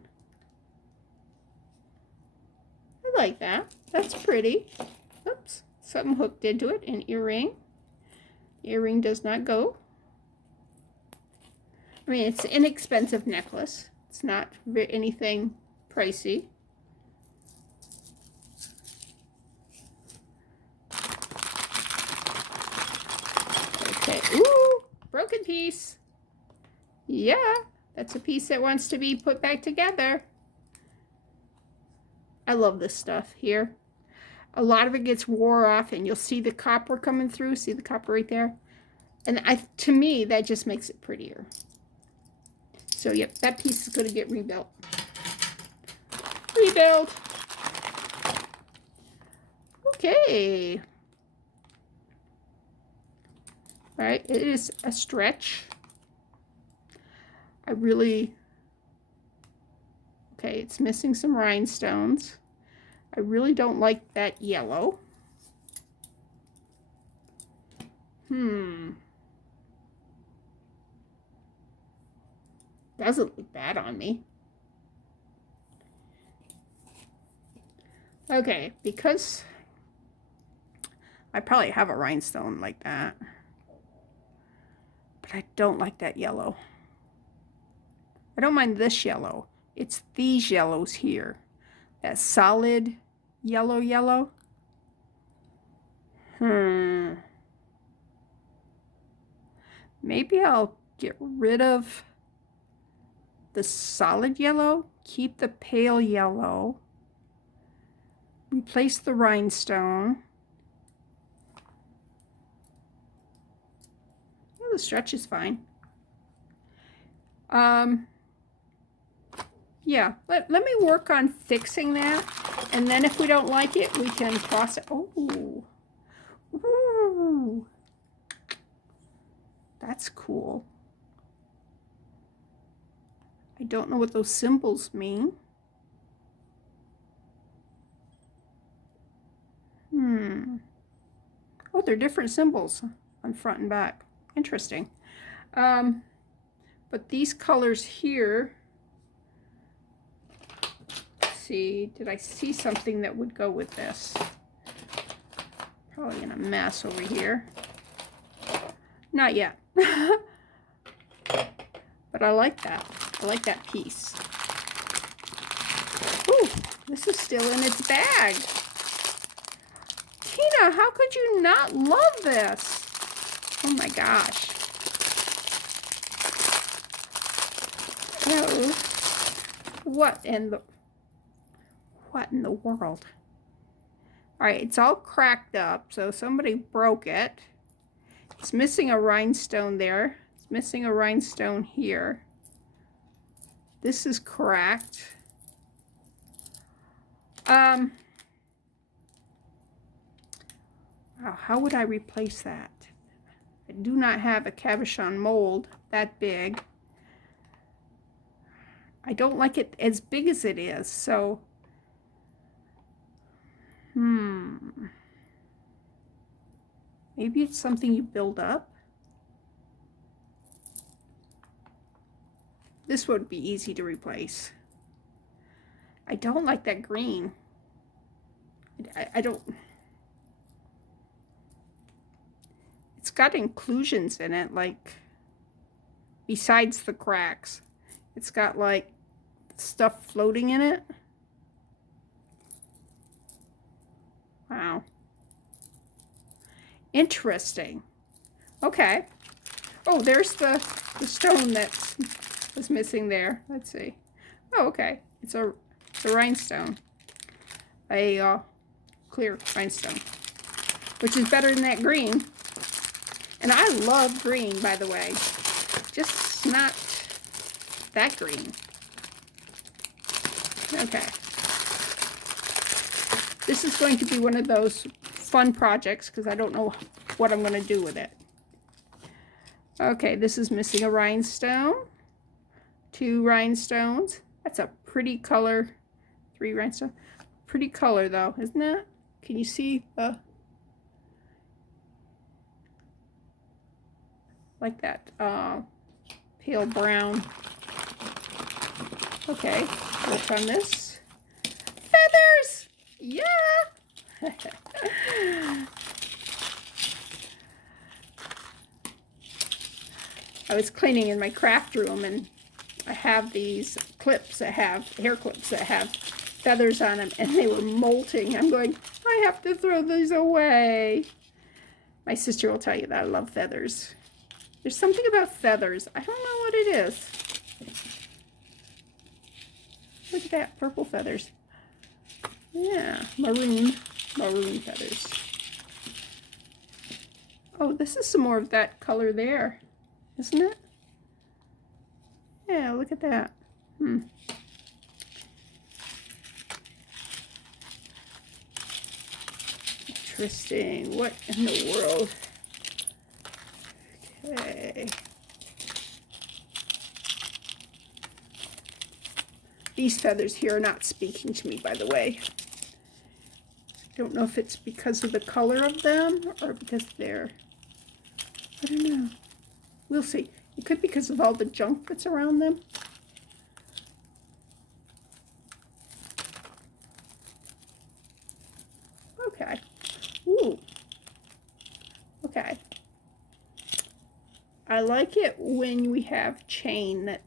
I like that. That's pretty. Oops, something hooked into it, an earring. Earring does not go. I mean, it's an inexpensive necklace. It's not anything pricey. piece. Yeah, that's a piece that wants to be put back together. I love this stuff here. A lot of it gets wore off, and you'll see the copper coming through. See the copper right there? And to me, that just makes it prettier. So, yep, that piece is going to get rebuilt. Rebuild. Okay. All right, it is a stretch. Okay, it's missing some rhinestones. I really don't like that yellow. Doesn't look bad on me. Okay, because I probably have a rhinestone like that, but I don't like that yellow. I don't mind this yellow. It's these yellows here. That solid yellow. Maybe I'll get rid of the solid yellow, keep the pale yellow, replace the rhinestone. Well, the stretch is fine. Yeah, let me work on fixing that, and then if we don't like it, we can toss it. Oh, ooh, that's cool. I don't know what those symbols mean. Oh, they're different symbols on front and back. Interesting. But these colors here, let's see, did I see something that would go with this? Probably in a mess over here. Not yet. But I like that. I like that piece. Ooh, this is still in its bag. Tina, how could you not love this? Oh my gosh. No. What in the world? All right, it's all cracked up, so somebody broke it. It's missing a rhinestone there. It's missing a rhinestone here. This is cracked. Wow, how would I replace that? I do not have a cabochon mold that big. I don't like it as big as it is, so maybe it's something you build up. This would be easy to replace. I don't like that green. I don't. It's got inclusions in it, like, besides the cracks. It's got, like, stuff floating in it. Wow. Interesting. Okay. Oh, there's the stone that was missing there. Let's see. Oh, okay. It's a rhinestone. A clear rhinestone. Which is better than that green. And I love green, by the way. Just not that green. Okay. This is going to be one of those fun projects because I don't know what I'm going to do with it. Okay, this is missing a rhinestone. 2 rhinestones. That's a pretty color. 3 rhinestones. Pretty color though, isn't it? Can you see the... like that pale brown. Okay, work on this. Feathers! Yeah! I was cleaning in my craft room and I have these clips that have, hair clips that have feathers on them, and they were molting. I'm going, I have to throw these away. My sister will tell you that I love feathers. There's something about feathers. I don't know what it is. Look at that, purple feathers. Yeah, maroon feathers. Oh, this is some more of that color there, isn't it? Yeah, look at that. Interesting. What in the world? Okay. These feathers here are not speaking to me, by the way. I don't know if it's because of the color of them or because they're, I don't know. We'll see. It could be because of all the junk that's around them. Okay. Ooh. Okay. I like it when we have chain that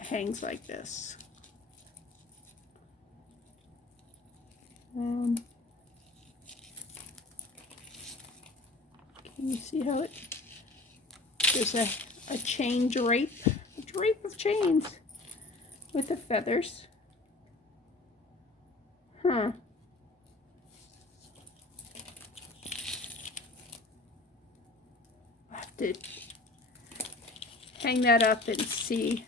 hangs like this. Can you see how it, there's a chain drape, a drape of chains with the feathers. Huh. I'll have to hang that up and see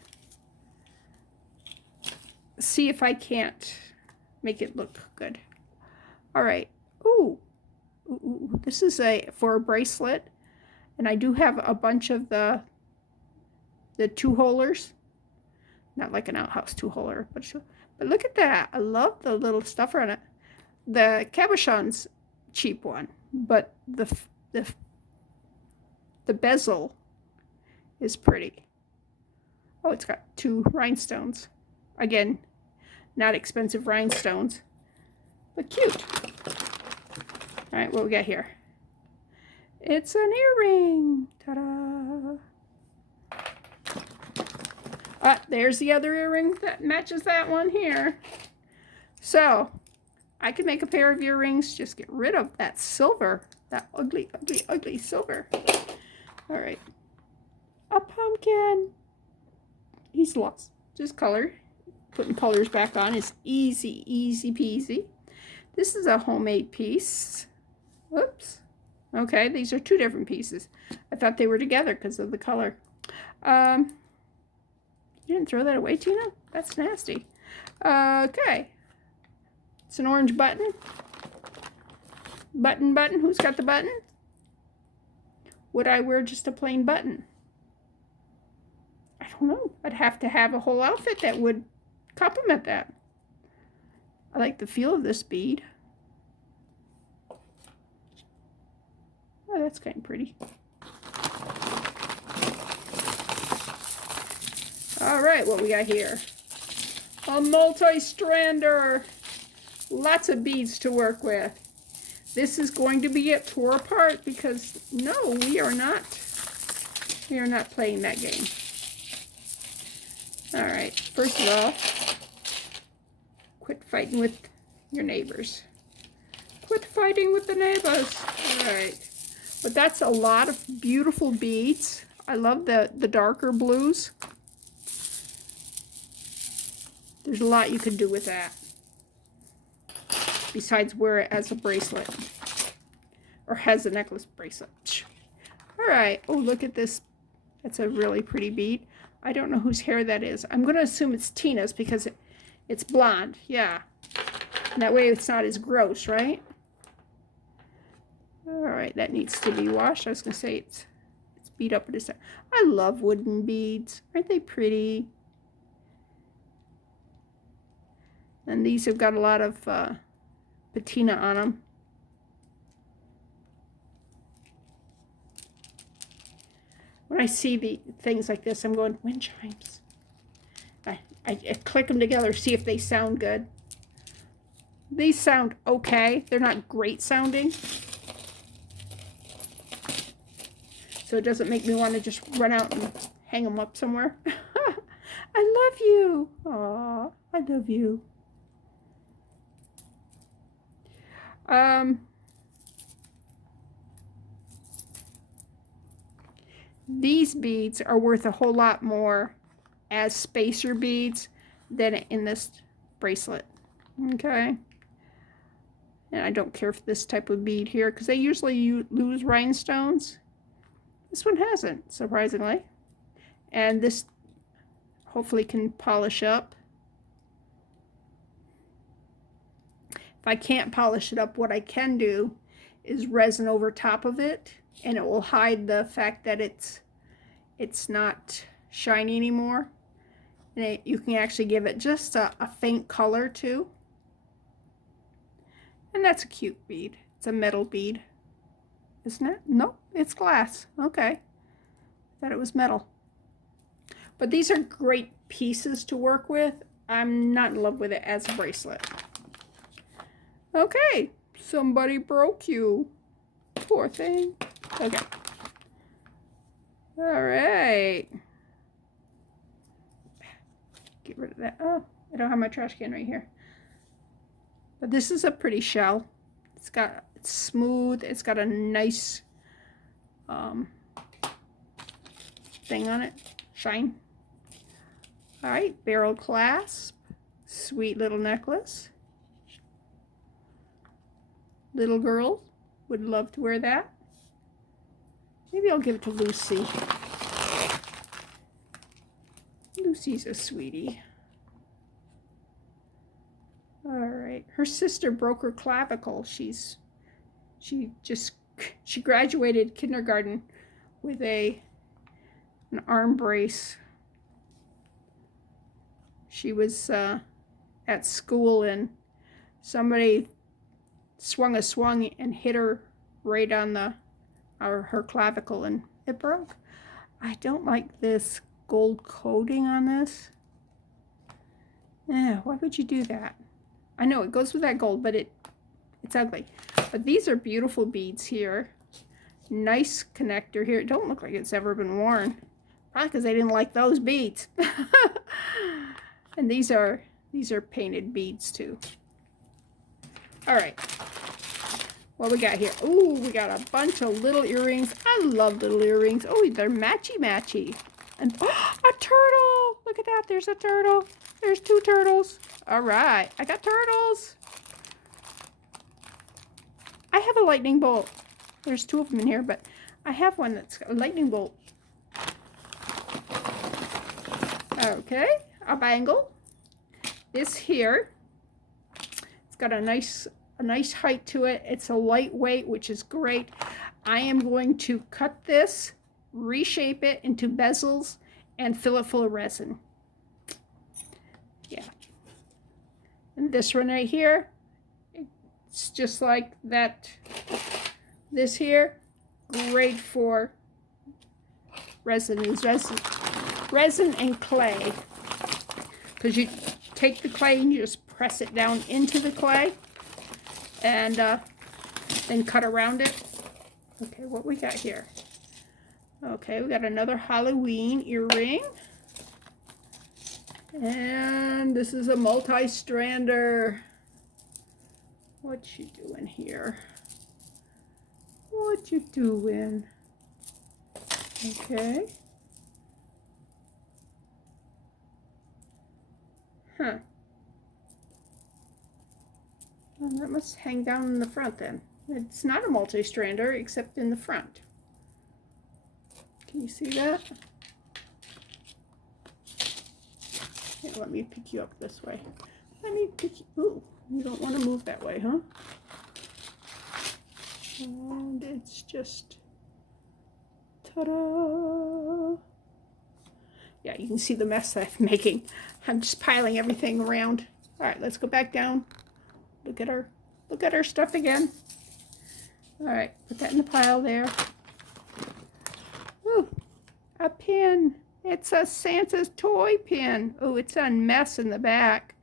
if I can't make it look good. All right. Ooh. Ooh, this is for a bracelet, and I do have a bunch of the two-holers. Not like an outhouse two-holer, but look at that. I love the little stuff on it. The cabochon's cheap one, but the bezel is pretty. Oh, it's got 2 rhinestones. Again, not expensive rhinestones, but cute. All right, what we got here? It's an earring. Ta-da! Ah, there's the other earring that matches that one here. So, I can make a pair of earrings, just get rid of that silver. That ugly, ugly, ugly silver. All right. A pumpkin. He's lost his color. Putting colors back on is easy, easy peasy. This is a homemade piece. Whoops. Okay, these are 2 different pieces. I thought they were together because of the color. You didn't throw that away, Tina? That's nasty. Okay. It's an orange button. Button. Who's got the button? Would I wear just a plain button? I don't know. I'd have to have a whole outfit that would complement that. I like the feel of this bead. Oh, that's kind of pretty. All right, what we got here? A multi-strander. Lots of beads to work with. This is going to be tore apart because no, we are not playing that game. All right, first of all, quit fighting with your neighbors. Quit fighting with the neighbors. All right. But that's a lot of beautiful beads. I love the darker blues. There's a lot you can do with that. Besides wear it as a bracelet. Or as a necklace bracelet. Alright. Oh, look at this. That's a really pretty bead. I don't know whose hair that is. I'm going to assume it's Tina's because it's blonde. Yeah. And that way it's not as gross, right? Alright, that needs to be washed. I was going to say it's beat up. I love wooden beads. Aren't they pretty? And these have got a lot of patina on them. When I see the things like this, I'm going, wind chimes. I click them together, see if they sound good. These sound okay. They're not great sounding. So it doesn't make me want to just run out and hang them up somewhere. I love you. Aw, I love you. these beads are worth a whole lot more as spacer beads than in this bracelet. Okay. And I don't care for this type of bead here because they usually lose rhinestones. This one hasn't, surprisingly. And this hopefully can polish up. If I can't polish it up, what I can do is resin over top of it, and it will hide the fact that it's not shiny anymore. And you can actually give it just a faint color too. And that's a cute bead. It's a metal bead, isn't it? Nope, it's glass. Okay. Thought it was metal. But these are great pieces to work with. I'm not in love with it as a bracelet. Okay, somebody broke you. Poor thing. Okay. All right. Get rid of that. Oh, I don't have my trash can right here. But this is a pretty shell. It's smooth. It's got a nice thing on it. Shine. All right, barrel clasp. Sweet little necklace. Little girl would love to wear that. Maybe I'll give it to Lucy. Lucy's a sweetie. All right. Her sister broke her clavicle. She graduated kindergarten with an arm brace. She was at school and somebody swung a swung and hit her right on her clavicle and it broke. I don't like this gold coating on this. Why would you do that? I know it goes with that gold, but it's ugly. But these are beautiful beads here. Nice connector here. It don't look like it's ever been worn. Probably because I didn't like those beads. And these are painted beads too. All right. What we got here? Ooh, we got a bunch of little earrings. I love little earrings. Oh, they're matchy-matchy. And oh, a turtle! Look at that. There's a turtle. There's two turtles. All right. I got turtles. I have a lightning bolt. There's two of them in here, but I have one that's got a lightning bolt. Okay. A bangle. This here, it's got a nice height to it. It's a lightweight, which is great. I am going to cut this, reshape it into bezels, and fill it full of resin. Yeah. And this one right here, it's just like that. This here, great for resin and clay. Because you take the clay and you just press it down into the clay and then cut around it. Okay, what we got here? Okay, we got another Halloween earring. And this is a multi-strander. What you doing here? What you doing? Okay. Huh. Well, that must hang down in the front then. It's not a multi-strander except in the front. Can you see that? Here, let me pick you up this way. Let me pick you. Ooh, you don't want to move that way, huh? And it's just, ta-da! Yeah, you can see the mess that I'm making. I'm just piling everything around. All right, let's go back down. Look at our stuff again. All right, put that in the pile there. Ooh, a pin. It's a Santa's toy pin. Oh, it's a mess in the back.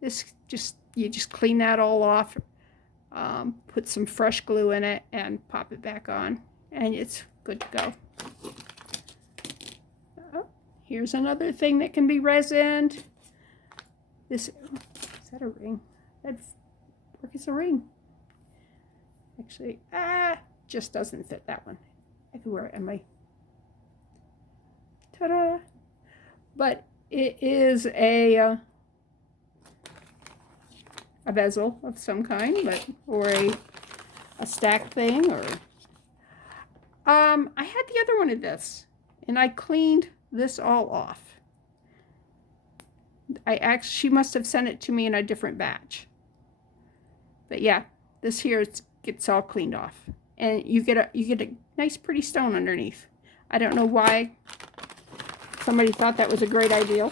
You just clean that all off. Put some fresh glue in it and pop it back on, and it's good to go. Here's another thing that can be resined. Is that a ring? That work as a ring. Actually, just doesn't fit that one. I could wear it on my Ta-da! But it is a bezel of some kind, but or a stack thing, or I had the other one of this, and I cleaned this all off. She must have sent it to me in a different batch. But yeah, this here gets all cleaned off, and you get a nice pretty stone underneath. I don't know why somebody thought that was a great idea.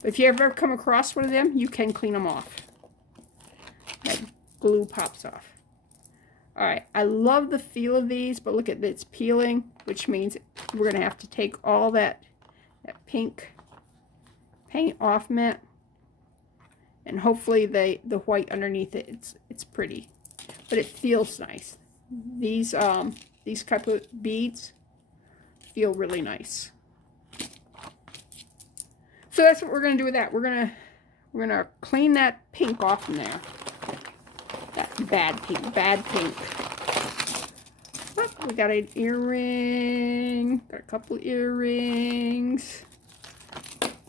But if you ever come across one of them, you can clean them off. That glue pops off. All right, I love the feel of these, but look at it's peeling, which means we're gonna have to take all that pink paint off mint, and hopefully the white underneath it, it's pretty, but it feels nice. These type of beads feel really nice. So that's what we're gonna do with that. We're gonna clean that pink off from there. That bad pink. Look, we got an earring. Got a couple earrings.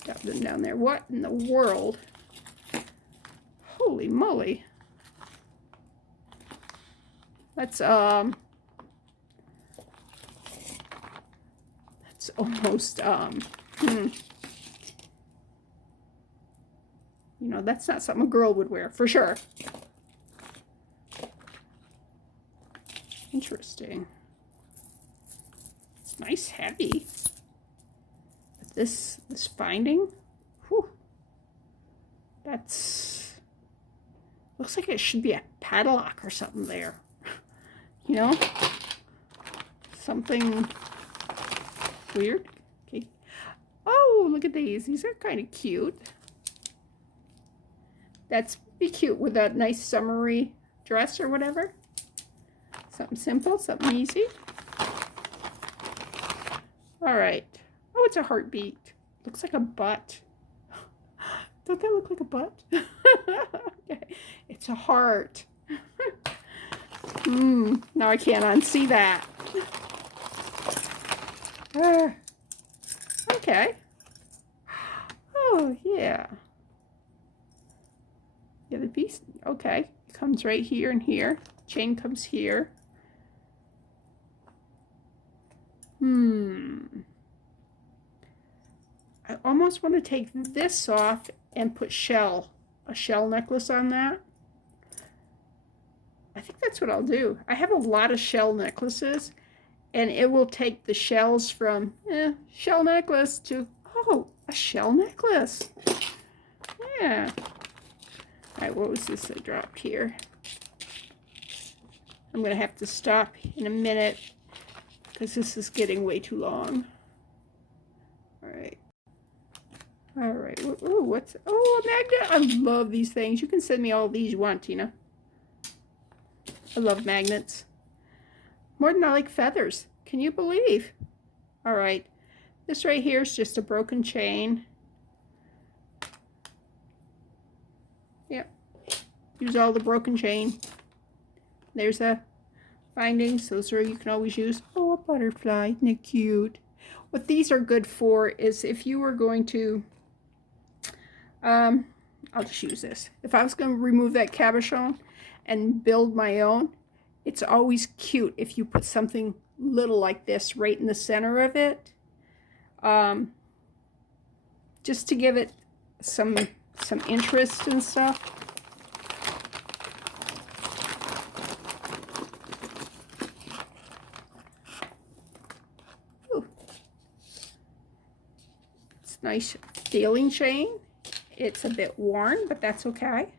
Got them down there. What in the world? Holy moly. That's almost you know, that's not something a girl would wear for sure. Interesting. It's nice, heavy. But this binding, whew, that's looks like it should be a padlock or something there. You know, something weird. Okay. Oh, look at these. These are kind of cute. That's be cute with a nice summery dress or whatever. Something simple, something easy. All right. Oh, it's a heartbeat. Looks like a butt. Don't that look like a butt? Okay. It's a heart. Now I can't unsee that. Okay. Oh, yeah. Yeah, the piece, okay. It comes right here and here. Chain comes here. I almost want to take this off and put a shell necklace on that. I think that's what I'll do. I have a lot of shell necklaces, and it will take the shells from shell necklace to, oh, a shell necklace. Yeah. All right, what was this I dropped here? I'm going to have to stop in a minute because this is getting way too long. All right. All right. Oh, what's... Oh, a magnet. I love these things. You can send me all these you want, Tina. I love magnets. More than I like feathers. Can you believe? All right. This right here is just a broken chain. Yep. Use all the broken chain. There's a findings. Those are, you can always use. Oh, a butterfly. Isn't it cute? What these are good for is if you were going to, I'll just use this. If I was going to remove that cabochon and build my own, it's always cute if you put something little like this right in the center of it. Just to give it some interest and stuff. Ooh. It's nice stealing chain. It's a bit worn, but that's okay.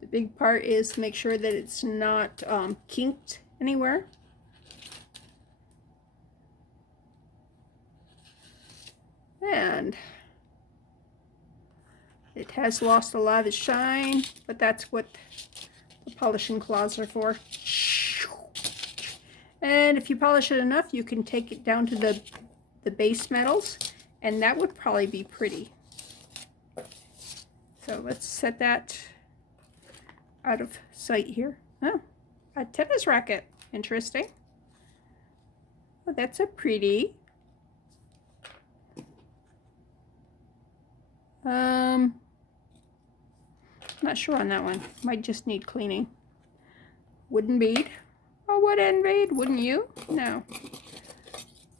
The big part is to make sure that it's not kinked anywhere. And it has lost a lot of its shine, but that's what the polishing claws are for. And if you polish it enough, you can take it down to the base metals, and that would probably be pretty. So let's set that out of sight here. Oh, a tennis racket. Interesting. Oh, that's a pretty. Not sure on that one. Might just need cleaning. Wooden bead. Oh, wooden bead. Wouldn't you? No.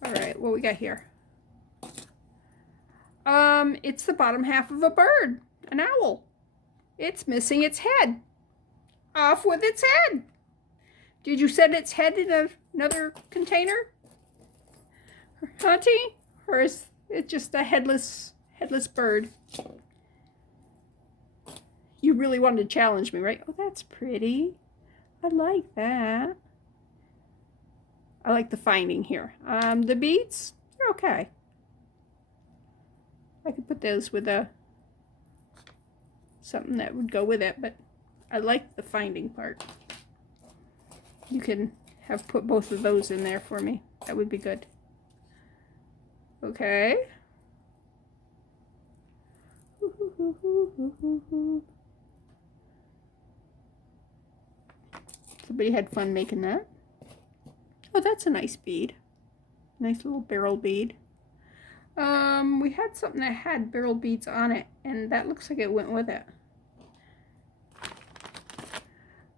All right, what we got here? It's the bottom half of a bird, an owl. It's missing its head. Off with its head. Did you set its head in another container, Auntie? Or is it just a headless bird? You really wanted to challenge me, right? Oh, that's pretty. I like that. I like the finding here. The beads, they're okay. I could put those with something that would go with it, but I like the finding part. You can have put both of those in there for me. That would be good. Okay. Somebody had fun making that. Oh, that's a nice bead. Nice little barrel bead. We had something that had barrel beads on it, and that looks like it went with it.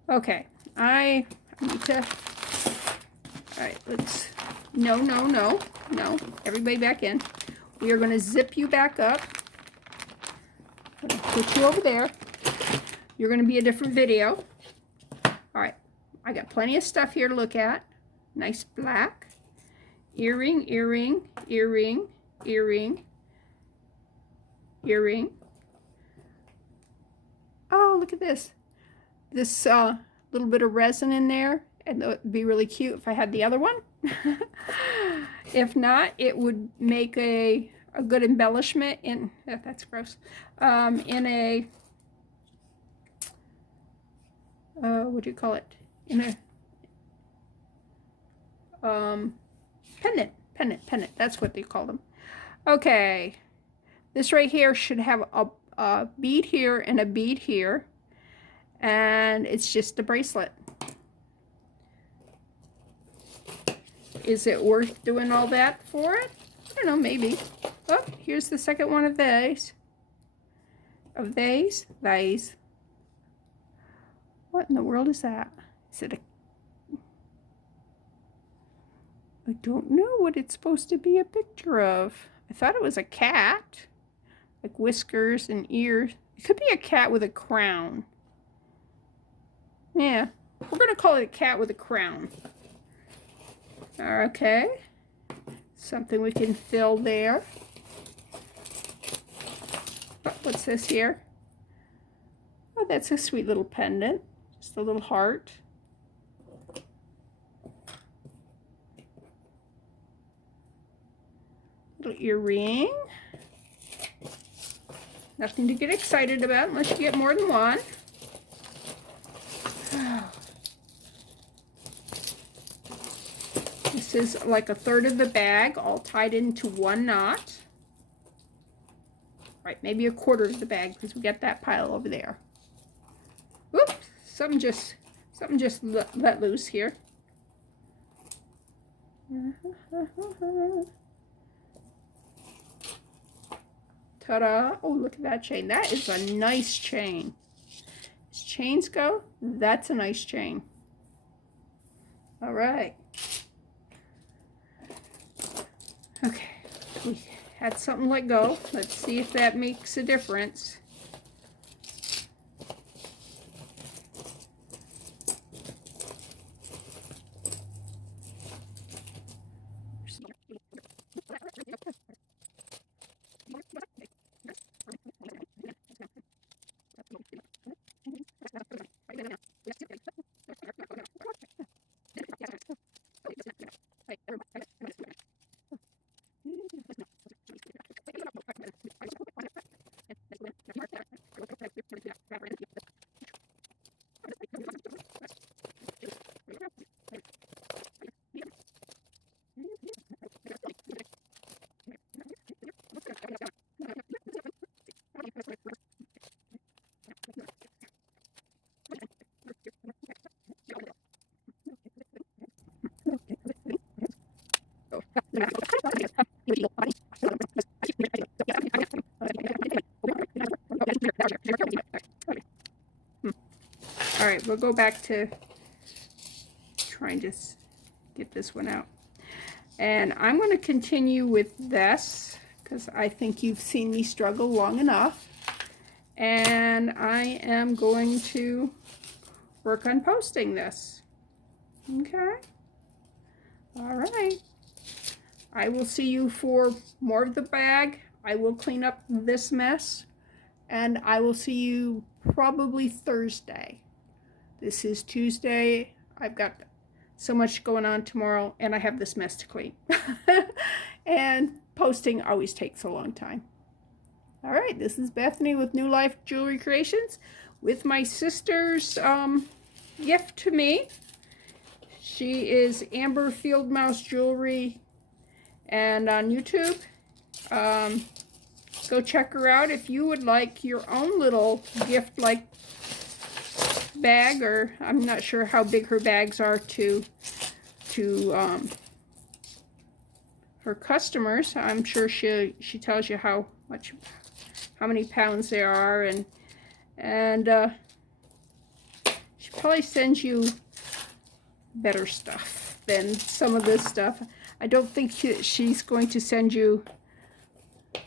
Okay, I need to, all right, let's, no, everybody back in. We are gonna zip you back up. I'm gonna put you over there. You're gonna be a different video. All right, I got plenty of stuff here to look at. Nice black. Earring, earring, earring, earring, earring. Oh, look at this. This little bit of resin in there, and it would be really cute if I had the other one. If not, it would make a good embellishment in, that's gross, in a, what do you call it? In a, pendant, that's what they call them. Okay, this right here should have a bead here and a bead here, and it's just a bracelet. Is it worth doing all that for it? I don't know, maybe. Oh, here's the second one of these. These. What in the world is that? Is it a... I don't know what it's supposed to be a picture of. I thought it was a cat. Like whiskers and ears. It could be a cat with a crown. Yeah, we're going to call it a cat with a crown. Okay. Something we can fill there. What's this here? Oh, that's a sweet little pendant. Just a little heart. Little earring. Nothing to get excited about unless you get more than one. This is like a third of the bag all tied into one knot. Right, maybe a quarter of the bag because we got that pile over there. Oops, something just let loose here. Ta-da! Oh, look at that chain. That is a nice chain. As chains go, that's a nice chain. All right. Okay, we had something let go. Let's see if that makes a difference. All right, we'll go back to trying to get this one out. And I'm going to continue with this because I think you've seen me struggle long enough. And I am going to work on posting this. Okay? All right. I will see you for more of the bag. I will clean up this mess. And I will see you probably Thursday. This is Tuesday. I've got so much going on tomorrow, and I have this mess to clean. And posting always takes a long time. All right, this is Bethany with New Life Jewelry Creations with my sister's gift to me. She is Amber Field Mouse Jewelry, and on YouTube. Go check her out if you would like your own little gift like bag, or I'm not sure how big her bags are to her customers. I'm sure she tells you how many pounds there are, and she probably sends you better stuff than some of this stuff. I don't think she's going to send you,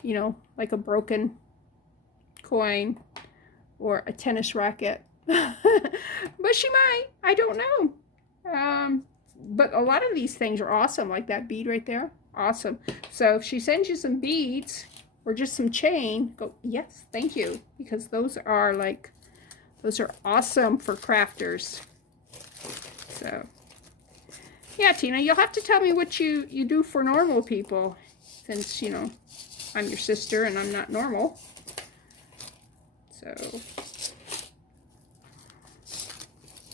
you know, like a broken coin or a tennis racket. But she might. I don't know. But a lot of these things are awesome, like that bead right there. Awesome. So if she sends you some beads or just some chain, go, yes, thank you. Because those are awesome for crafters. So, yeah, Tina, you'll have to tell me what you do for normal people, since, you know, I'm your sister and I'm not normal. So,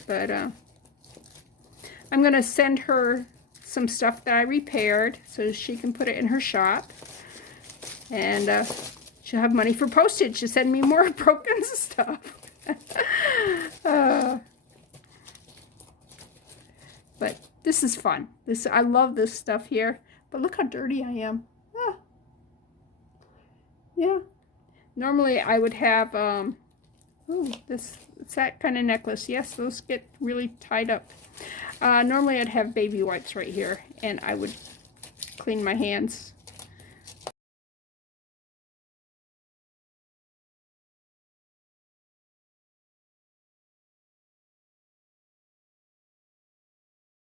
but I'm going to send her some stuff that I repaired so she can put it in her shop. And she'll have money for postage to send me more broken stuff. But this is fun. I love this stuff here. But look how dirty I am. Ah. Yeah. Normally I would have it's that kind of necklace. Yes, those get really tied up. Normally I'd have baby wipes right here, and I would clean my hands